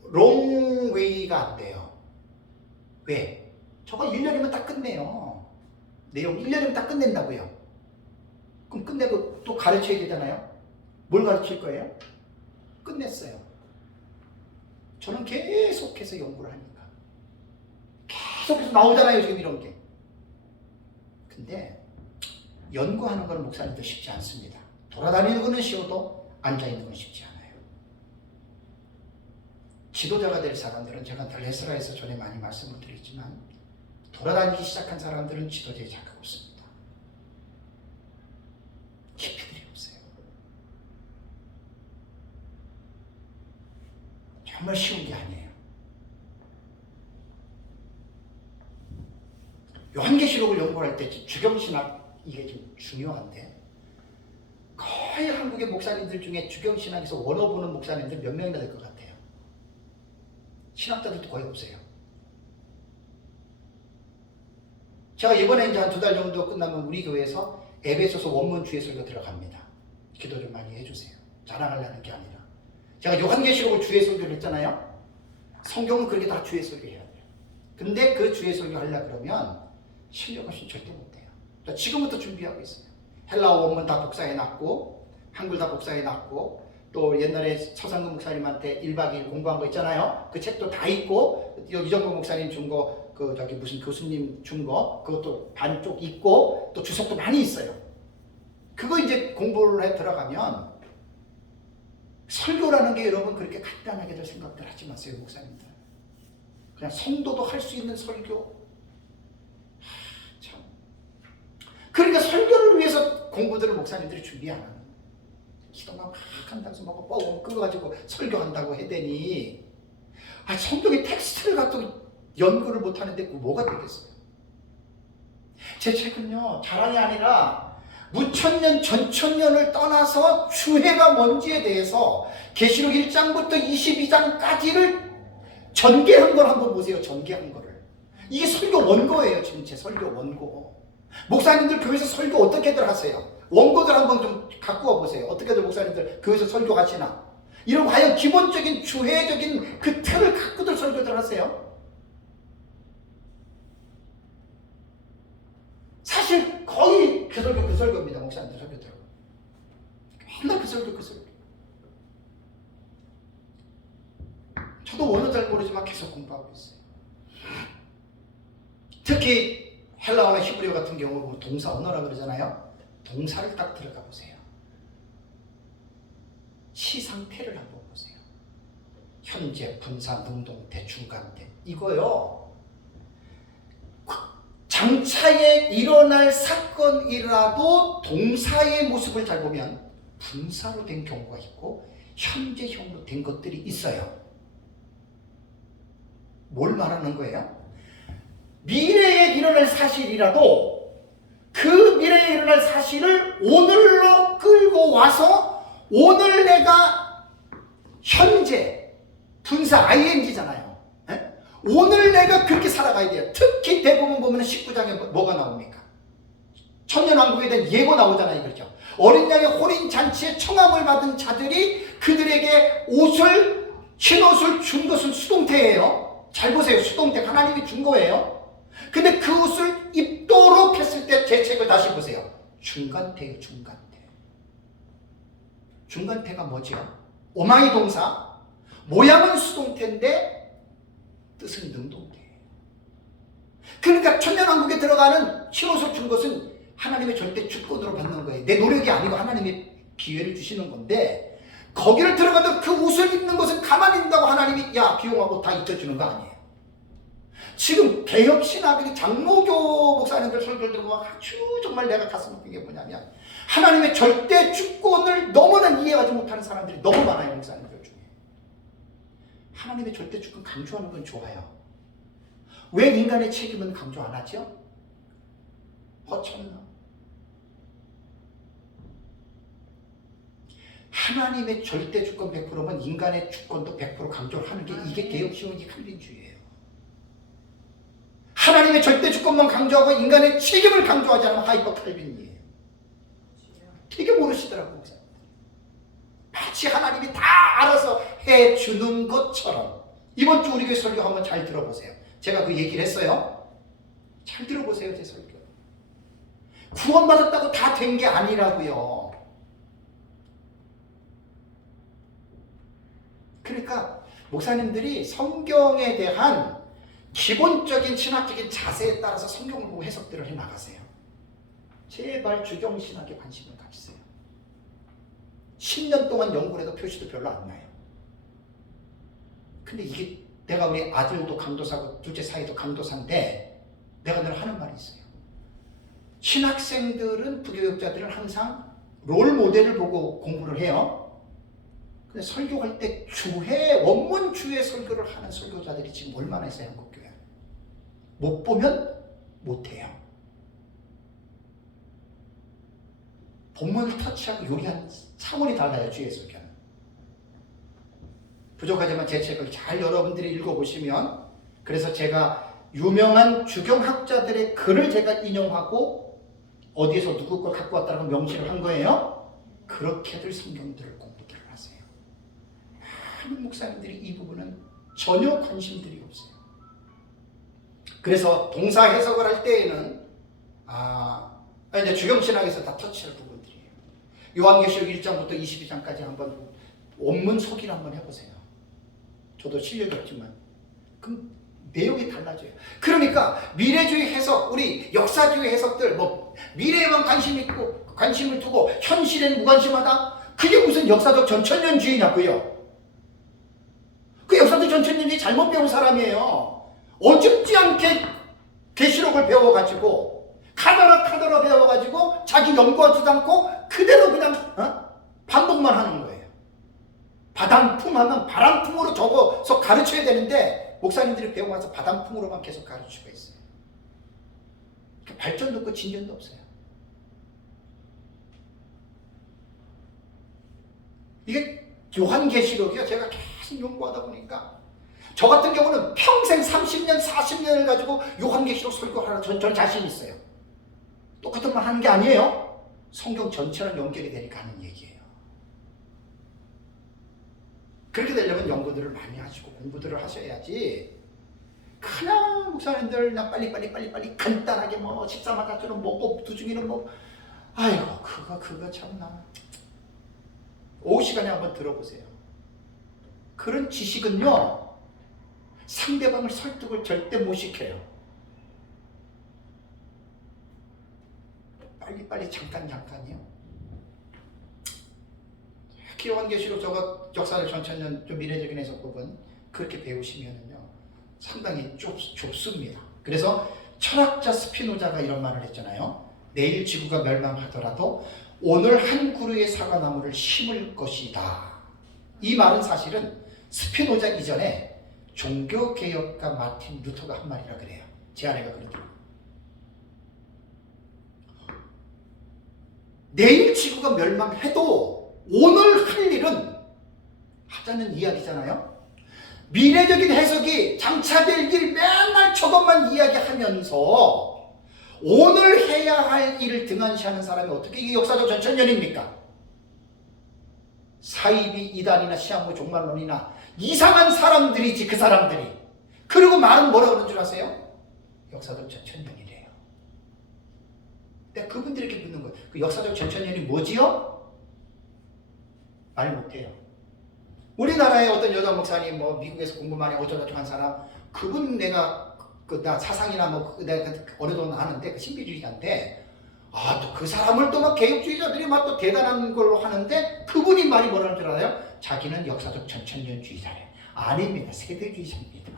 롱웨이가 안 돼요. 왜? 저거 1년이면 다 끝내요. 내용 1년이면 다 끝낸다고요. 그럼 끝내고 또 가르쳐야 되잖아요. 뭘 가르칠 거예요? 끝냈어요. 저는 계속해서 연구를 하니까 계속해서 나오잖아요. 지금 이런 게. 근데 연구하는 건 목사님도 쉽지 않습니다. 돌아다니는 거는 쉬워도 앉아있는 건 쉽지 않아요. 지도자가 될 사람들은 제가 늘 에스라에서 전에 많이 말씀을 드렸지만 돌아다니기 시작한 사람들은 지도자의 자격 없습니다. 깊이들이 없어요. 정말 쉬운 게 아니에요. 요한계시록을 연구할 때 주경신학 이게 좀 중요한데 거의 한국의 목사님들 중에 주경신학에서 원어 보는 목사님들 몇 명이나 될 것 같아요. 신학자들도 거의 없어요. 제가 이번에 이제 한 2달 정도 끝나면 우리 교회에서 에베소서 원문 주의 설교 들어갑니다. 기도 좀 많이 해주세요. 자랑하려는 게 아니라. 제가 요한계시록을 주의 설교를 했잖아요. 성경은 그렇게 다 주의 설교해야 돼요. 근데 그 주의 설교 하려고 그러면 실력 없이 절대 못해요. 지금부터 준비하고 있어요. 헬라어 원문 다 복사해놨고 한글 다 해놨고 또 옛날에 서상근 목사님한테 1박 2일 공부한 거 있잖아요. 그 책도 다 있고 이정구 목사님 준 거 그 저기 무슨 교수님 준 거 그것도 반쪽 있고 또 주석도 많이 있어요. 그거 이제 공부를 해 들어가면 설교라는 게 여러분 그렇게 간단하게들 생각들 하지 마세요. 목사님들 그냥 성도도 할 수 있는 설교. 참. 그러니까 설교를 위해서 공부들을 목사님들이 준비 안 하는. 기도만 막 한다고 해서 뭐 뻥 그거 가지고 설교한다고 해대니 성경의 텍스트를 갖고 연구를 못하는데 뭐가 되겠어요? 제 책은요 자랑이 아니라 무천년 전천년을 떠나서 주회가 뭔지에 대해서 계시록 1장부터 22장까지를 전개한 걸 한번 보세요. 전개한 거를. 이게 설교 원고예요. 지금 제 설교 원고. 목사님들 교회에서 설교 어떻게들 하세요? 원고들 한번 좀 갖고 와보세요. 어떻게들 목사님들 교회에서 설교하시나? 이런 과연 기본적인 주회적인 그 틀을 갖고들 설교들 하세요? 사실 거의 그 설교입니다. 목사님들 설교들. 맨날 그 설교. 저도 원어 잘 모르지만 계속 공부하고 있어요. 특히 헬라어나 히브리어 같은 경우 동사 언어라 그러잖아요. 동사를 딱 들어가 보세요. 시 상태를 한번 보세요. 현재, 분사, 능동태, 중간태. 이거요. 장차에 일어날 사건이라도 동사의 모습을 잘 보면 분사로 된 경우가 있고 현재형으로 된 것들이 있어요. 뭘 말하는 거예요? 미래에 일어날 사실이라도 그 미래에 일어날 사실을 오늘로 끌고 와서 오늘 내가 현재 분사 ing잖아요. 오늘 내가 그렇게 살아가야 돼요. 특히 대부분 보면 19장에 뭐가 나옵니까? 천년왕국에 대한 예고 나오잖아요. 그렇죠? 어린 양의 혼인잔치에 청함을 받은 자들이 그들에게 옷을 흰 옷을 준 것은 수동태예요. 잘 보세요. 수동태 하나님이 준 거예요. 근데 그 옷을 입도록 했을 때 제 책을 다시 보세요. 중간태예요. 중간태. 중간태가 뭐죠? 오마이 동사. 모양은 수동태인데 뜻은 능동태예요. 그러니까 천년왕국에 들어가는 흰옷을 준 것은 하나님의 절대 주권으로 받는 거예요. 내 노력이 아니고 하나님이 기회를 주시는 건데 거기를 들어가도 그 옷을 입는 것은 가만히 있는다고 하나님이 야 비용하고 다 입혀주는 거 아니에요. 지금 개혁신학의 장로교 목사님들 설교를 들으면 아주 정말 내가 가슴 아픈 게 뭐냐면 하나님의 절대 주권을 너무나 이해하지 못하는 사람들이 너무 많아요. 목사님들 중에. 하나님의 절대 주권 강조하는 건 좋아요. 왜 인간의 책임은 강조 안 하죠? 허참나. 하나님의 절대 주권 100%면 인간의 주권도 100% 강조를 하는 게 이게 개혁신학의 칼빈주의예요. 하나님의 절대 주권만 강조하고 인간의 책임을 강조하지 않으면 하이퍼 칼빈이에요. 되게 모르시더라고요. 마치 하나님이 다 알아서 해주는 것처럼. 이번 주 우리 교회 설교 한번 잘 들어보세요. 제가 그 얘기를 했어요. 잘 들어보세요. 제 설교. 구원받았다고 다 된 게 아니라고요. 그러니까 목사님들이 성경에 대한 기본적인 신학적인 자세에 따라서 성경을 보고 해석들을 해나가세요. 제발 주경신학에 관심을 가지세요. 10년 동안 연구를 해도 표시도 별로 안 나요. 근데 이게 내가 우리 아들도 강도사고 둘째 사이도 강도사인데 내가 늘 하는 말이 있어요. 신학생들은 부교육자들은 항상 롤 모델을 보고 공부를 해요. 근데 설교할 때 주회, 원문 주회 설교를 하는 설교자들이 지금 얼마나 있어요, 한국교회. 못 보면 못해요. 본문을 터치하고 요리한 차원이 달라요, 주의 설교는. 부족하지만 제 책을 잘 여러분들이 읽어보시면, 그래서 제가 유명한 주경학자들의 글을 제가 인용하고 어디에서 누구 걸 갖고 왔다는 명시를 한 거예요. 그렇게들 성경들을 공부들을 하세요. 많은 목사님들이 이 부분은 전혀 관심들이 없어요. 그래서 동사 해석을 할 때에는 이제 주경신학에서 다 터치할 부분들이에요. 요한계시록 1장부터 22장까지 한번 원문 소기를 한번 해보세요. 저도 실력이 없지만 그럼 내용이 달라져요. 그러니까 미래주의 해석, 우리 역사주의 해석들, 미래에만 관심을 두고 현실에는 무관심하다? 그게 무슨 역사적 전천년주의냐고요. 그 역사적 전천년주의 잘못 배운 사람이에요. 어줍지 않게 계시록을 배워가지고 카더라 배워가지고 자기 연구하지도 않고 그대로 그냥 반복만 하는 거예요. 바람품 하면 바람품으로 적어서 가르쳐야 되는데 목사님들이 배워와서 바람품으로만 계속 가르치고 있어요. 발전도 없고 진전도 없어요. 이게 요한계시록이요. 제가 계속 연구하다 보니까 저 같은 경우는 평생 30년, 40년을 가지고 요한계시록 설교하라 저는 자신 있어요. 똑같은 말 하는 게 아니에요. 성경 전체랑 연결이 되니까 하는 얘기예요. 그렇게 되려면 연구들을 많이 하시고 공부들을 하셔야지 그냥 목사님들 나 빨리 간단하게 14마다처럼 두중이는 아이고 그거 참나. 오후 시간에 한번 들어보세요. 그런 지식은요 상대방을 설득을 절대 못 시켜요. 빨리 잠깐이요. 요한계시록 저거 역사적 전천년 좀 미래적인 해석 부분 그렇게 배우시면은요 상당히 좁습니다. 그래서 철학자 스피노자가 이런 말을 했잖아요. 내일 지구가 멸망하더라도 오늘 한 그루의 사과나무를 심을 것이다. 이 말은 사실은 스피노자 이전에 종교개혁가 마틴 루터가 한 말이라 그래요. 제 아내가 그러더라고요. 내일 지구가 멸망해도 오늘 할 일은 하자는 이야기잖아요. 미래적인 해석이 장차될 일 맨날 저것만 이야기하면서 오늘 해야 할 일을 등한시하는 사람이 어떻게 이게 역사적 전천년입니까? 사이비 이단이나 시한부 종말론이나 이상한 사람들이지 그 사람들이. 그리고 말은 뭐라 그러는 줄 아세요? 역사적 전천년이래요. 근데 그분들에게 묻는 거예요. 그 역사적 전천년이 뭐지요? 말 못해요. 우리나라의 어떤 여자 목사님 미국에서 공부 많이 어쩌고저쩌고 한 사람 그분 내가 나 사상이나 내가 어느 정도 하는데 그 신비주의자인데 또 그 사람을 또 개혁주의자들이 또 대단한 걸로 하는데 그분이 말이 뭐라는 줄 알아요? 자기는 역사적 전천년주의자래. 아닙니다. 세대주의자입니다.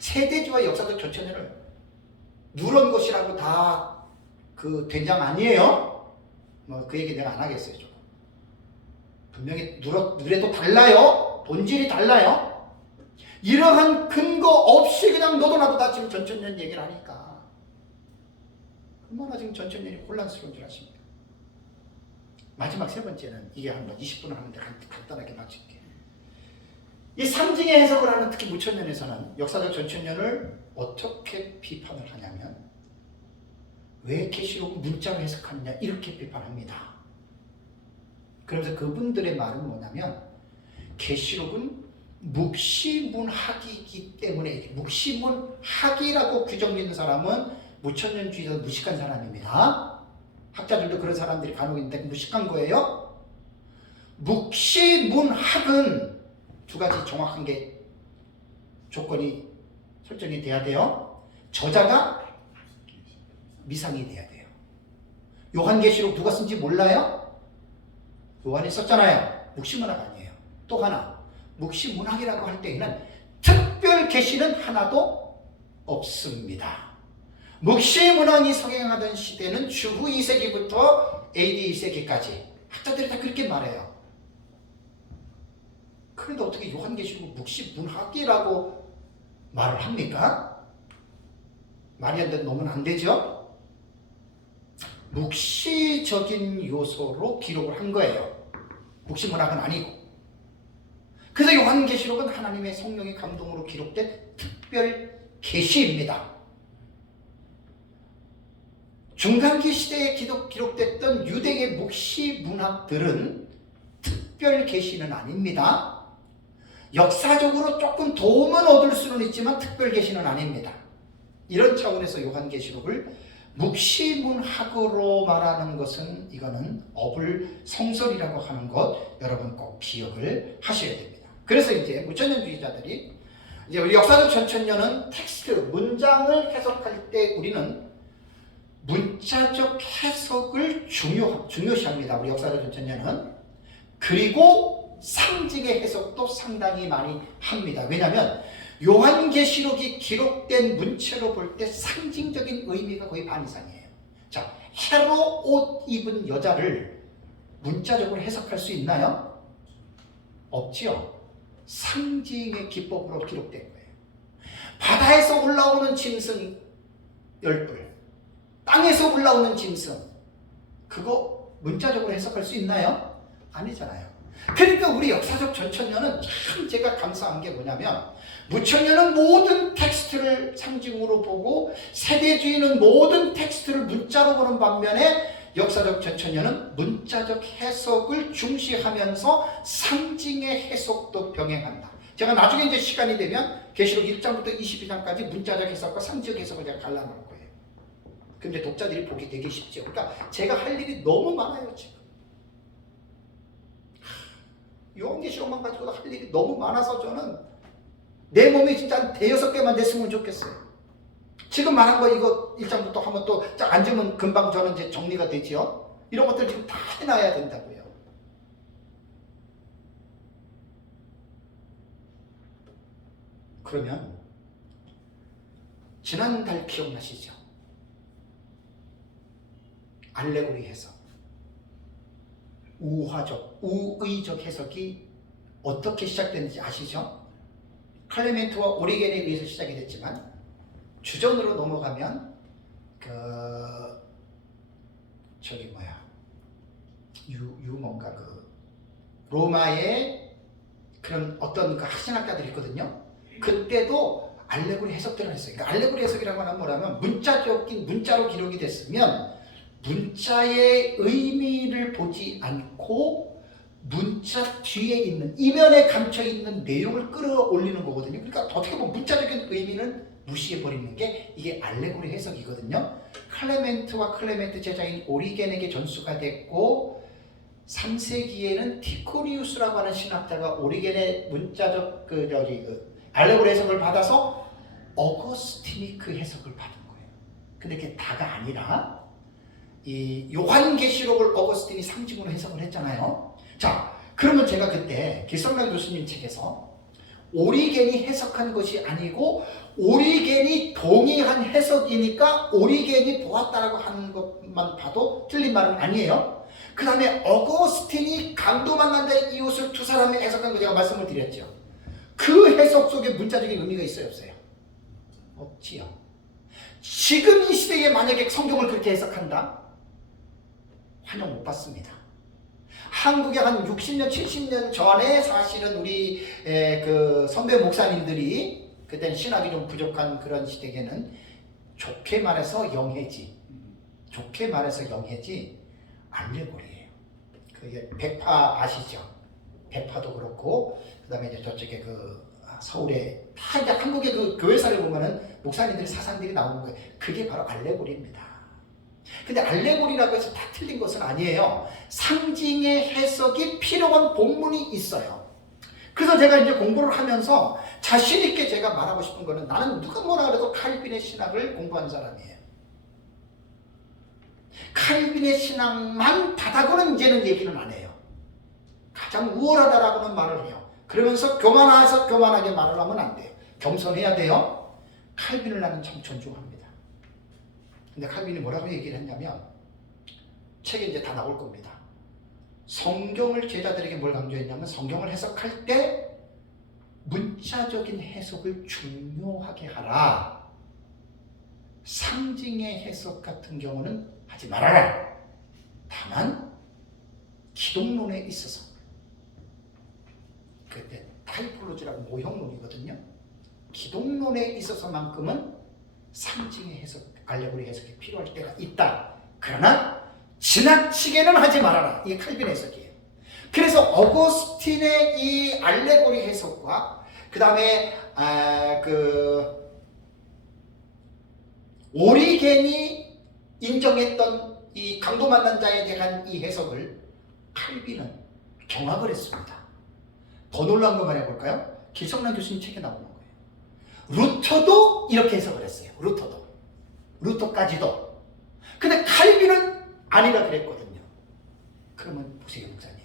세대주와 역사적 전천년을 누런 것이라고 다 그 된장 아니에요? 뭐 그 얘기 내가 안 하겠어요. 조금. 분명히 누래도 달라요. 본질이 달라요. 이러한 근거 없이 그냥 너도 나도 다 지금 전천년 얘기를 하니까 얼마나 지금 전천년이 혼란스러운 줄 아십니까? 마지막 세 번째는 이게 한 20분 하는데 간단하게 마칠게요. 이 상징의 해석을 하는 특히 무천년에서는 역사적 전천년을 어떻게 비판을 하냐면 왜 계시록 문자로 해석하느냐 이렇게 비판합니다. 그러면서 그분들의 말은 뭐냐면 계시록은 묵시문학이기 때문에 묵시문학이라고 규정 짓는 사람은 무천년주의자 무식한 사람입니다. 학자들도 그런 사람들이 간혹 있는데 무식한 거예요. 묵시문학은 두 가지 정확한 게 조건이 설정이 돼야 돼요. 저자가 미상이 돼야 돼요. 요한계시록 누가 쓴지 몰라요? 요한이 썼잖아요. 묵시문학 아니에요. 또 하나 묵시문학이라고 할 때에는 특별 계시는 하나도 없습니다. 묵시문학이 성행하던 시대는 주후 2세기부터 AD 1세기까지 학자들이 다 그렇게 말해요. 그런데 어떻게 요한계시록 묵시문학이라고 말을 합니까? 말이 안 되는 놈은 안 되죠? 묵시적인 요소로 기록을 한 거예요. 묵시문학은 아니고. 그래서 요한계시록은 하나님의 성령의 감동으로 기록된 특별 계시입니다. 중간기 시대에 기록됐던 유대의 묵시문학들은 특별 계시는 아닙니다. 역사적으로 조금 도움은 얻을 수는 있지만 특별 계시는 아닙니다. 이런 차원에서 요한계시록을 묵시문학으로 말하는 것은 이거는 어불성설이라고 하는 것 여러분 꼭 기억을 하셔야 됩니다. 그래서 이제 무천년주의자들이 이제 우리 역사적 전천년은 텍스트 문장을 해석할 때 우리는 문자적 해석을 중요시합니다. 우리 역사적 전천년은. 그리고 상징의 해석도 상당히 많이 합니다. 왜냐하면 요한계시록이 기록된 문체로 볼 때 상징적인 의미가 거의 반 이상이에요. 자, 해로 옷 입은 여자를 문자적으로 해석할 수 있나요? 없지요. 상징의 기법으로 기록된 거예요. 바다에서 올라오는 짐승 10뿔, 땅에서 올라오는 짐승, 그거 문자적으로 해석할 수 있나요? 아니잖아요. 그러니까 우리 역사적 전천년은 참 제가 감사한 게 뭐냐면 무천년은 모든 텍스트를 상징으로 보고 세대주의는 모든 텍스트를 문자로 보는 반면에 역사적 전천년은 문자적 해석을 중시하면서 상징의 해석도 병행한다. 제가 나중에 이제 시간이 되면 계시록 1장부터 22장까지 문자적 해석과 상징적 해석을 제가 갈라놓을 거예요. 근데 독자들이 보기 되게 쉽죠. 그러니까 제가 할 일이 너무 많아요 지금. 요한계시록만 가지고도 할 일이 너무 많아서 저는 내 몸이 진짜 대여섯 개만 됐으면 좋겠어요. 지금 말한 거 이거 1장부터 하면 또 앉으면 금방 저는 이제 정리가 되지요. 이런 것들 지금 다 해놔야 된다고요. 그러면 지난달 기억나시죠? 알레고리 해석, 우의적 해석이 어떻게 시작됐는지 아시죠? 클레멘트와 오리겐에 의해서 시작이 됐지만 주전으로 넘어가면 뭔가 로마의 그런 어떤 그 학생학자들이 있거든요. 그때도 알레고리 해석들을 했어요. 그러니까 알레고리 해석이라고 하면 뭐냐면 문자로 기록이 됐으면 문자의 의미를 보지 않고 문자 뒤에 있는 이면에 감춰 있는 내용을 끌어올리는 거거든요. 그러니까 어떻게 보면 문자적인 의미는 무시해버리는 게 이게 알레고리 해석이거든요. 클레멘트 제자인 오리겐에게 전수가 됐고 3세기에는 디코리우스라고 하는 신학자가 오리겐의 문자적 알레고리 해석을 받아서 어거스틴이 그 해석을 받은 거예요. 근데 그게 다가 아니라 이 요한계시록을 어거스틴이 상징으로 해석을 했잖아요. 자, 그러면 제가 그때 길성남 교수님 책에서 오리겐이 해석한 것이 아니고 오리겐이 동의한 해석이니까 오리겐이 보았다라고 하는 것만 봐도 틀린 말은 아니에요. 그 다음에 어거스틴이 강도 만난 자의 이웃을 두 사람이 해석한 거 제가 말씀을 드렸죠. 그 해석 속에 문자적인 의미가 있어요, 없어요? 없지요. 지금 이 시대에 만약에 성경을 그렇게 해석한다? 환영 못 받습니다. 한국에 한 60년, 70년 전에 사실은 우리 그 선배 목사님들이 그때는 신학이 좀 부족한 그런 시대에는 좋게 말해서 영해지, 좋게 말해서 영해지 알레고리예요. 그게 백파 아시죠? 백파도 그렇고 그 다음에 이제 저쪽에 그 서울에 다 이제 한국의 그 교회사를 보면은 목사님들의 사상들이 나오는 거예요. 그게 바로 알레고리입니다. 근데 알레고리라고 해서 다 틀린 것은 아니에요. 상징의 해석이 필요한 본문이 있어요. 그래서 제가 이제 공부를 하면서 자신 있게 제가 말하고 싶은 거는 나는 누가 뭐라 그래도 칼빈의 신학을 공부한 사람이에요. 칼빈의 신학만 바닥으로는 이제는 얘기는 안 해요. 가장 우월하다라고는 말을 해요. 그러면서 교만하게 말을 하면 안 돼요. 겸손해야 돼요. 칼빈을 나는 참 존중합니다. 근데 칼빈이 뭐라고 얘기를 했냐면 책에 이제 다 나올 겁니다. 성경을 제자들에게 뭘 강조했냐면 성경을 해석할 때 문자적인 해석을 중요하게 하라. 상징의 해석 같은 경우는 하지 말아라. 다만 기독론에 있어서 그때 타이폴로지라고 모형론이거든요. 기독론에 있어서만큼은 상징의 해석, 알레고리 해석이 필요할 때가 있다. 그러나 지나치게는 하지 말아라. 이게 칼빈 해석이에요. 그래서 어거스틴의 이 알레고리 해석과 그 다음에 오리겐이 인정했던 이 강도 만난 자에 대한 이 해석을 칼빈은 경악을 했습니다. 더 놀라운 것만 해볼까요? 길성란 교수님 책에 나오는 거예요. 루터도 이렇게 해석을 했어요. 루터까지도. 근데 칼빈은 아니라 그랬거든요. 그러면 보세요, 목사님.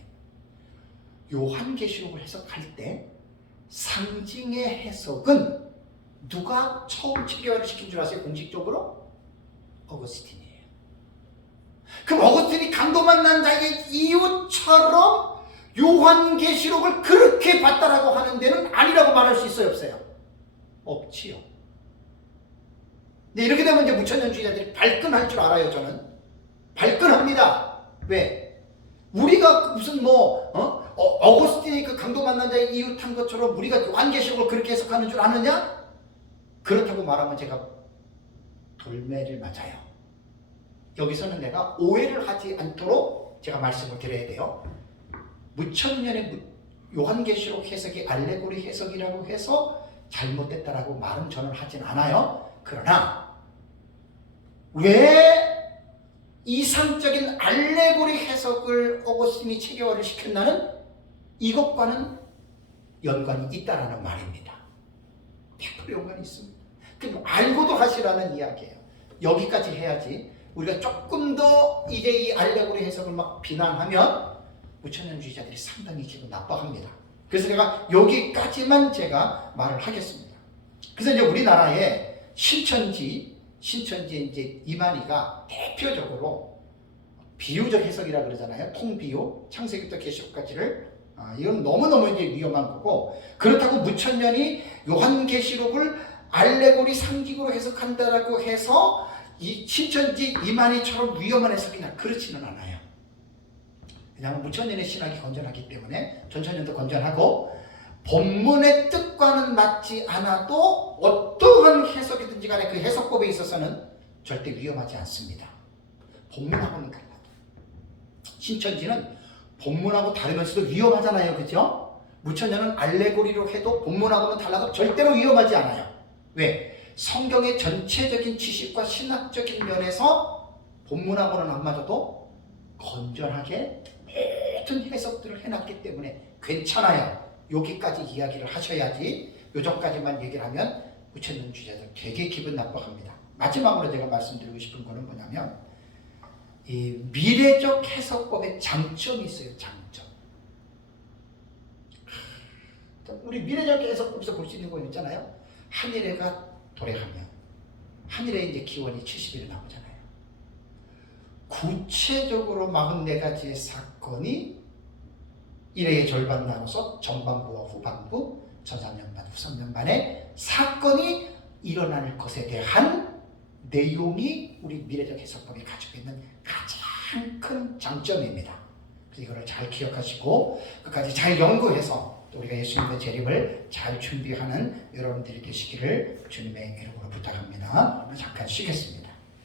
요한계시록을 해석할 때 상징의 해석은 누가 처음 체계화를 시킨 줄 아세요? 공식적으로? 어거스틴이에요. 그럼 어거스틴이 강도 만난 자의 이유처럼 요한계시록을 그렇게 봤다라고 하는 데는 아니라고 말할 수 있어요, 없어요? 없지요. 근데 이렇게 되면 이제 무천년주의자들이 발끈할 줄 알아요, 저는. 발끈합니다. 왜? 우리가 무슨 어거스틴이 그 강도 만난 자의 이웃한 것처럼 우리가 요한계시록을 그렇게 해석하는 줄 아느냐? 그렇다고 말하면 제가 돌매를 맞아요. 여기서는 내가 오해를 하지 않도록 제가 말씀을 드려야 돼요. 무천년의 요한계시록 해석이 알레고리 해석이라고 해서 잘못됐다라고 말은 저는 하진 않아요. 그러나 왜 이상적인 알레고리 해석을 어거스틴이 체계화를 시켰나는 이것과는 연관이 있다라는 말입니다. 100% 연관이 있습니다. 그럼 알고도 하시라는 이야기예요. 여기까지 해야지 우리가 조금 더 이제 이 알레고리 해석을 막 비난하면 무천년주의자들이 상당히 기분 나빠합니다. 그래서 제가 여기까지만 제가 말을 하겠습니다. 그래서 이제 우리나라에 신천지 이제 이만희가 대표적으로 비유적 해석이라 그러잖아요. 통비유, 창세기부터 계시록까지를 이건 너무너무 이제 위험한 거고, 그렇다고 무천년이 요한계시록을 알레고리 상징으로 해석한다라고 해서 이 신천지 이만희처럼 위험한 해석이나 그렇지는 않아요. 왜냐하면 무천년의 신학이 건전하기 때문에 전천년도 건전하고 본문의 뜻과는 맞지 않아도 어떠한 해석이든지 간에 그 해석법에 있어서는 절대 위험하지 않습니다. 본문하고는 달라도. 신천지는 본문하고 다르면서도 위험하잖아요. 그죠? 무천년은 알레고리로 해도 본문하고는 달라도 절대로 위험하지 않아요. 왜? 성경의 전체적인 지식과 신학적인 면에서 본문하고는 안 맞아도 건전하게 모든 해석들을 해놨기 때문에 괜찮아요. 여기까지 이야기를 하셔야지 요정까지만 얘기를 하면 무천년주의자들 되게 기분 나빠합니다. 마지막으로 제가 말씀드리고 싶은 거는 뭐냐면 이 미래적 해석법의 장점이 있어요. 장점. 우리 미래적 해석법에서 볼 수 있는 거 있잖아요. 한일해가 도래하면 한일해 이제 기원이 70일 나오잖아요. 구체적으로 44가지의 사건이 일회의 절반 나눠서 전반부와 후반부, 전삼년반, 후삼년반의 사건이 일어날 것에 대한 내용이 우리 미래적 해석법이 가지고 있는 가장 큰 장점입니다. 그래서 이거를 잘 기억하시고 끝까지 잘 연구해서 또 우리가 예수님의 재림을 잘 준비하는 여러분들이 되시기를 주님의 이름으로 부탁합니다. 잠깐 쉬겠습니다.